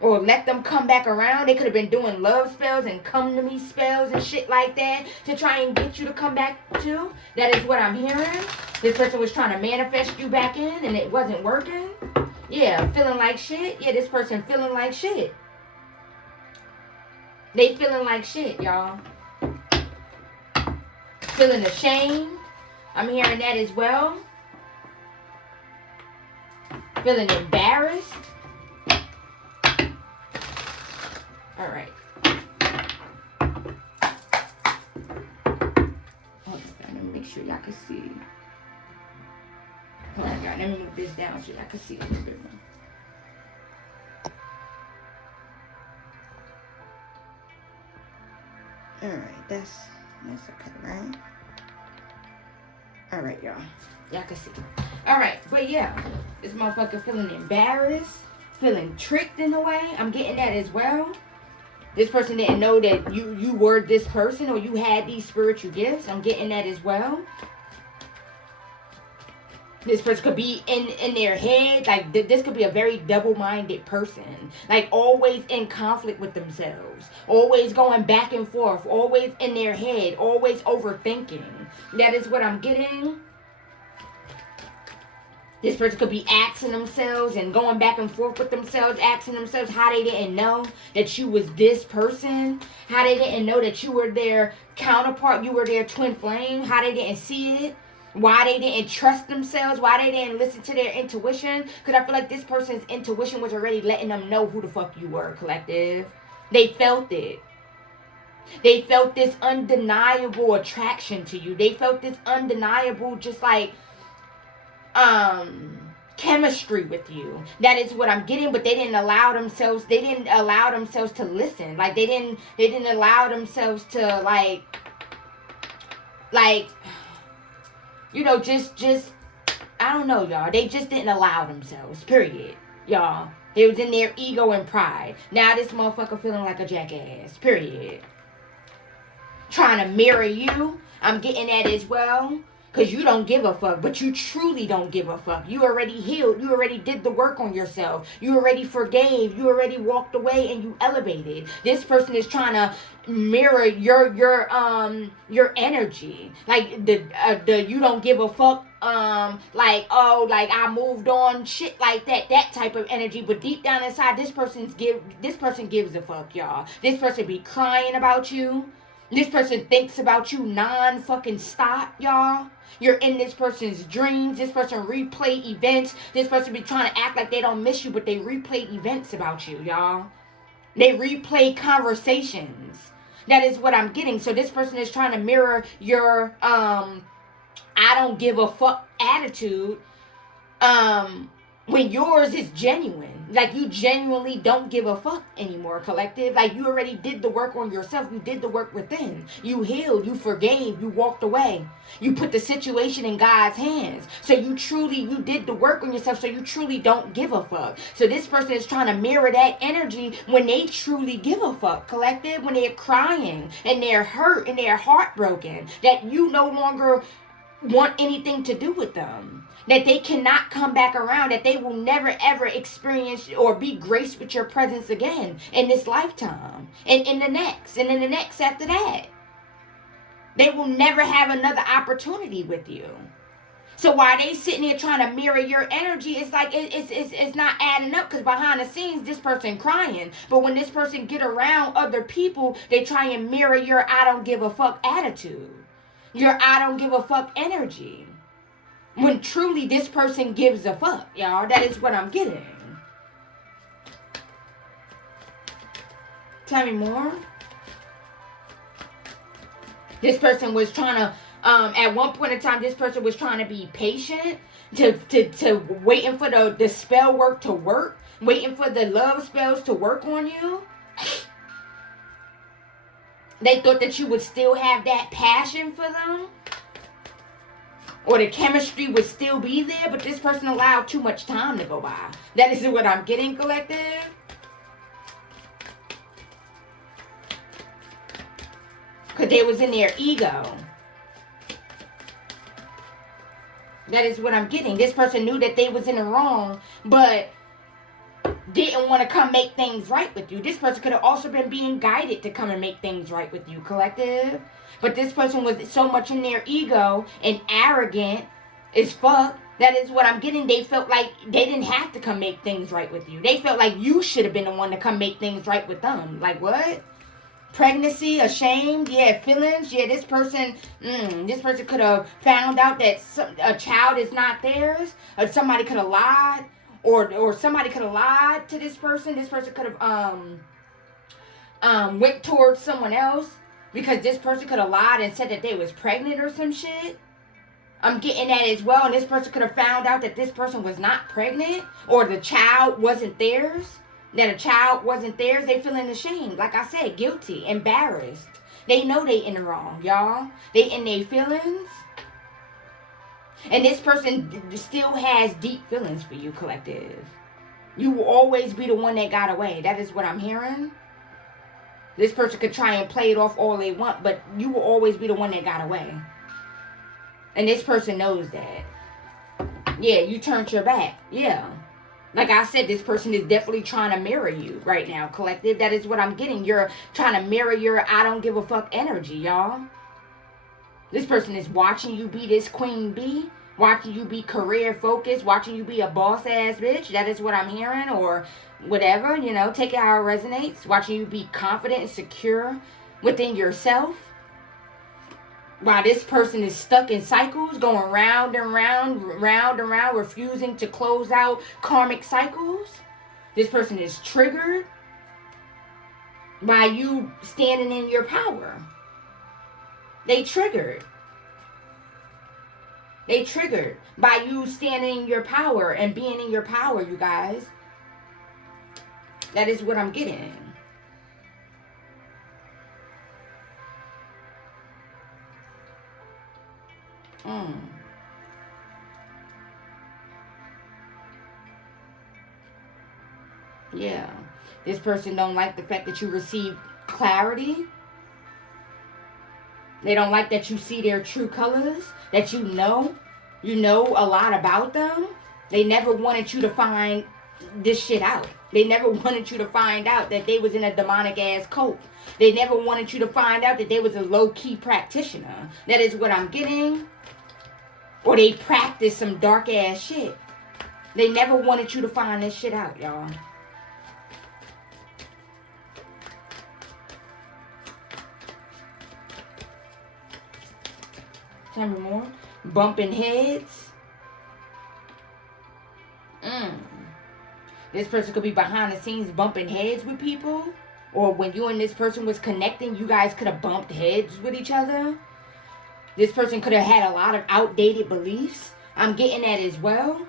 or let them come back around. They could have been doing love spells and come to me spells and shit like that to try and get you to come back to. That is what I'm hearing. This person was trying to manifest you back in and it wasn't working. Yeah, feeling like shit. Yeah, this person feeling like shit. They feeling like shit, y'all. Feeling ashamed. I'm hearing that as well. Feeling embarrassed. All right. Hold on, let me make sure y'all can see. Hold on, y'all. Let me move this down so y'all can see a little bit more. All right, that's okay, right? All right, y'all. Y'all can see. All right, but yeah, this motherfucker feeling embarrassed, feeling tricked in a way. I'm getting that as well. This person didn't know that you were this person or you had these spiritual gifts. I'm getting that as well. This person could be in their head. Like, this could be a very double-minded person. Like, always in conflict with themselves. Always going back and forth. Always in their head. Always overthinking. That is what I'm getting. This person could be asking themselves and going back and forth with themselves, asking themselves how they didn't know that you was this person, how they didn't know that you were their counterpart, you were their twin flame, how they didn't see it, why they didn't trust themselves, why they didn't listen to their intuition, because I feel like this person's intuition was already letting them know who the fuck you were, collective. They felt it. They felt this undeniable attraction to you. They felt this undeniable, just like, chemistry with you. That is what I'm getting, but they didn't allow themselves to listen. Like, they didn't allow themselves to like you know, just I don't know, y'all. They just didn't allow themselves, period, y'all. They was in their ego and pride. Now this motherfucker feeling like a jackass, period. Trying to mirror you. I'm getting that as well. Because you don't give a fuck, but you truly don't give a fuck. You already healed. You already did the work on yourself. You already forgave. You already walked away and you elevated. This person is trying to mirror your energy. Like the you don't give a fuck, like, oh, like I moved on, shit like that type of energy. But deep down inside, this person gives a fuck, y'all. This person be crying about you. This person thinks about you non-fucking stop, y'all. You're in this person's dreams. This person replay events. This person be trying to act like they don't miss you, but they replay events about you, y'all. They replay conversations. That is what I'm getting. So this person is trying to mirror your I don't give a fuck attitude. When yours is genuine. Like, you genuinely don't give a fuck anymore, collective. Like, you already did the work on yourself. You did the work within. You healed. You forgave. You walked away. You put the situation in God's hands. So you did the work on yourself. So you truly don't give a fuck. So this person is trying to mirror that energy when they truly give a fuck, collective. When they're crying and they're hurt and they're heartbroken. That you no longer want anything to do with them. That they cannot come back around, that they will never ever experience or be graced with your presence again in this lifetime, and in the next, and in the next after that. They will never have another opportunity with you. So while they sitting there trying to mirror your energy, it's like it's not adding up, because behind the scenes, this person crying. But when this person get around other people, they try and mirror your I don't give a fuck attitude, your I don't give a fuck energy. when truly this person gives a fuck, y'all. That is what I'm getting. Tell me more. This person was trying to, at one point in time, this person was trying to be patient, to waiting for the spell work to work, waiting for the love spells to work on you. They thought that you would still have that passion for them, or the chemistry would still be there, but this person allowed too much time to go by. That is what I'm getting, collective. Because they was in their ego. That is what I'm getting. This person knew that they was in the wrong, but didn't want to come make things right with you. This person could have also been being guided to come and make things right with you, collective. But this person was so much in their ego and arrogant as fuck. That is what I'm getting. They felt like they didn't have to come make things right with you. They felt like you should have been the one to come make things right with them. Like what? Pregnancy, ashamed, yeah, feelings, yeah, this person could have found out that a child is not theirs, or somebody could have lied, or somebody could have lied to this person. This person could have went towards someone else, because this person could have lied and said that they was pregnant or some shit. I'm getting that as well, and this person could have found out that this person was not pregnant, or the child wasn't theirs. That a child wasn't theirs. They feeling ashamed. Like I said, guilty, embarrassed. They know they in the wrong, y'all. They in their feelings. And this person still has deep feelings for you, collective. You will always be the one that got away. That is what I'm hearing. This person could try and play it off all they want, but you will always be the one that got away. And this person knows that. Yeah, you turned your back. Yeah. Like I said, this person is definitely trying to mirror you right now, collective. That is what I'm getting. You're trying to mirror your I don't give a fuck energy, y'all. This person is watching you be this queen bee. Watching you be career focused. Watching you be a boss ass bitch. That is what I'm hearing. Or whatever, you know. Take it how it resonates. Watching you be confident and secure within yourself. While this person is stuck in cycles, going round and round, round and round, refusing to close out karmic cycles. This person is triggered by you standing in your power. They triggered. They triggered by you standing in your power and being in your power, you guys. That is what I'm getting. Yeah. This person don't like the fact that you receive clarity. They don't like that you see their true colors. That you know a lot about them. They never wanted you to find this shit out. They never wanted you to find out that they was in a demonic ass cult. They never wanted you to find out that they was a low-key practitioner. That is what I'm getting. Or they practice some dark ass shit. They never wanted you to find this shit out, y'all. Tell me more. Bumping heads. This person could be behind the scenes bumping heads with people. Or when you and this person was connecting, you guys could have bumped heads with each other. This person could have had a lot of outdated beliefs. I'm getting that as well.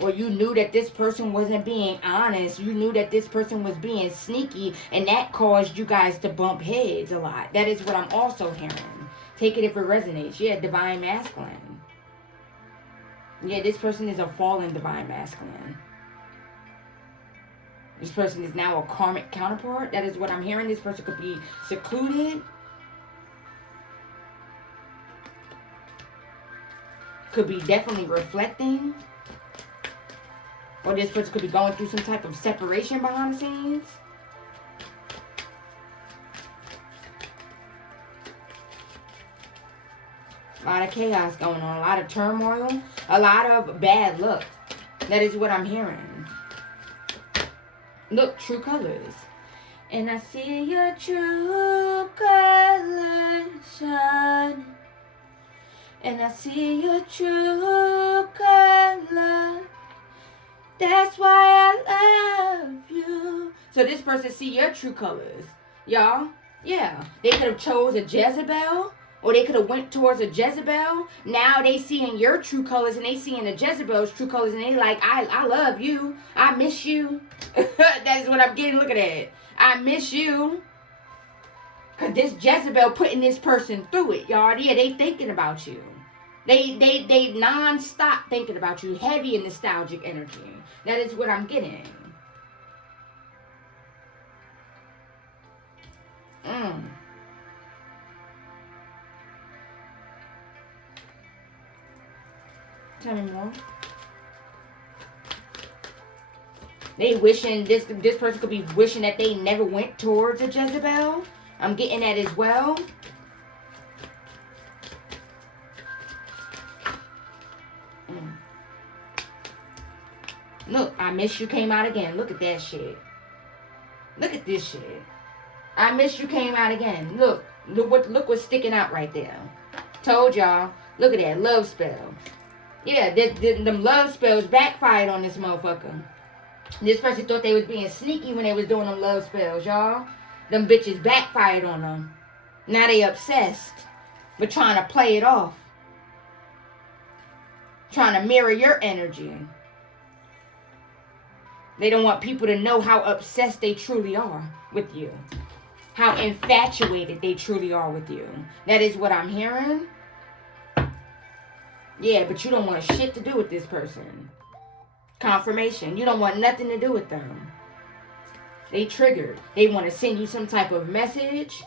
Or you knew that this person wasn't being honest. You knew that this person was being sneaky. And that caused you guys to bump heads a lot. That is what I'm also hearing. Take it if it resonates. Yeah, divine masculine. Yeah, this person is a fallen divine masculine. This person is now a karmic counterpart. That is what I'm hearing. This person could be secluded. Could be definitely reflecting. Or this person could be going through some type of separation behind the scenes. lot of chaos going on. A lot of turmoil. A lot of bad luck. That is what I'm hearing. Look, true colors. And I see your true colors shine. And I see your true color. That's why I love you. So this person see your true colors. Y'all. Yeah. They could have chose a Jezebel. Or they could have went towards a Jezebel. Now they seeing your true colors. And they seeing the Jezebel's true colors. And they like, I love you. I miss you. That is what I'm getting. Look at that. I miss you. Because this Jezebel putting this person through it, y'all. Yeah, they thinking about you. They non-stop thinking about you. Heavy in nostalgic energy. That is what I'm getting. Tell me more. They wishing, this person could be wishing that they never went towards a Jezebel. I'm getting that as well. Look, I miss you came out again. Look at that shit. Look at this shit. I miss you came out again. Look what's sticking out right there. Told y'all. Look at that love spell. Yeah, them love spells backfired on this motherfucker. This person thought they was being sneaky when they was doing them love spells, y'all. Them bitches backfired on them. Now they obsessed with trying to play it off. Trying to mirror your energy. They don't want people to know how obsessed they truly are with you. How infatuated they truly are with you. That is what I'm hearing. Yeah, but you don't want shit to do with this person. Confirmation. You don't want nothing to do with them. They triggered. They want to send you some type of message.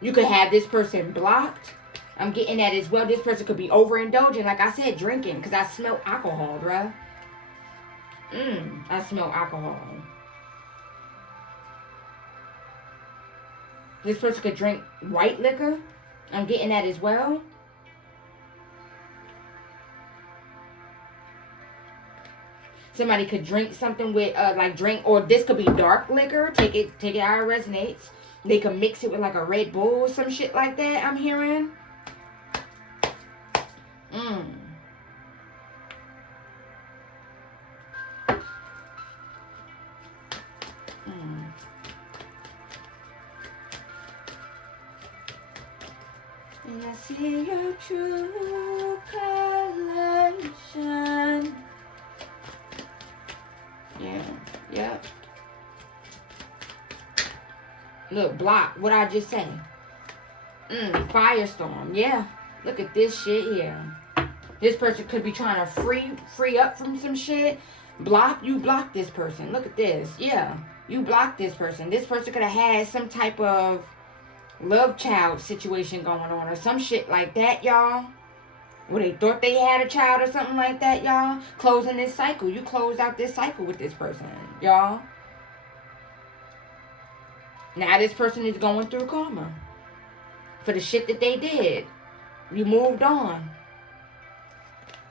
You could have this person blocked. I'm getting that as well. This person could be overindulging. Like I said, drinking. Because I smell alcohol, bruh. I smell alcohol. This person could drink white liquor. I'm getting that as well. Somebody could drink something with, or this could be dark liquor. Take it how it resonates. They could mix it with like a Red Bull or some shit like that, I'm hearing. And I see your true colors shine. Yeah. Look, block. What I just say? Firestorm. Yeah. Look at this shit here. This person could be trying to free up from some shit. You block this person. Look at this. Yeah. You block this person. This person could have had some type of love child situation going on or some shit like that, y'all. Where they thought they had a child or something like that, y'all. Closing this cycle. You closed out this cycle with this person, y'all. Now this person is going through karma. For the shit that they did. You moved on.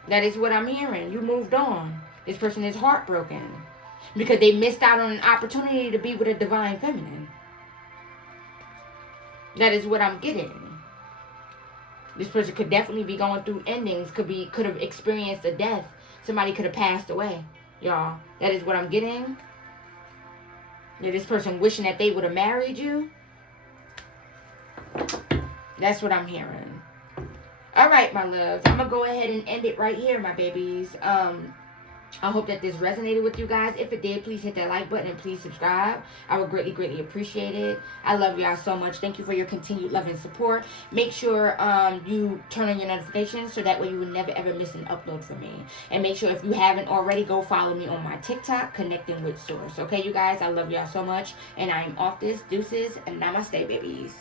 That is what I'm hearing. You moved on. This person is heartbroken. Because they missed out on an opportunity to be with a divine feminine. That is what I'm getting. This person could definitely be going through endings. Could have experienced a death. Somebody could have passed away. Y'all. That is what I'm getting. Yeah, this person wishing that they would have married you. That's what I'm hearing. Alright, my loves. I'm going to go ahead and end it right here, my babies. I hope that this resonated with you guys. If it did, please hit that like button and please subscribe. I would greatly, greatly appreciate it. I love y'all so much. Thank you for your continued love and support. Make sure you turn on your notifications so that way you will never ever miss an upload from me. And make sure if you haven't already, go follow me on my TikTok, Connecting with Source. Okay, you guys? I love y'all so much. And I am off this. Deuces and namaste, babies.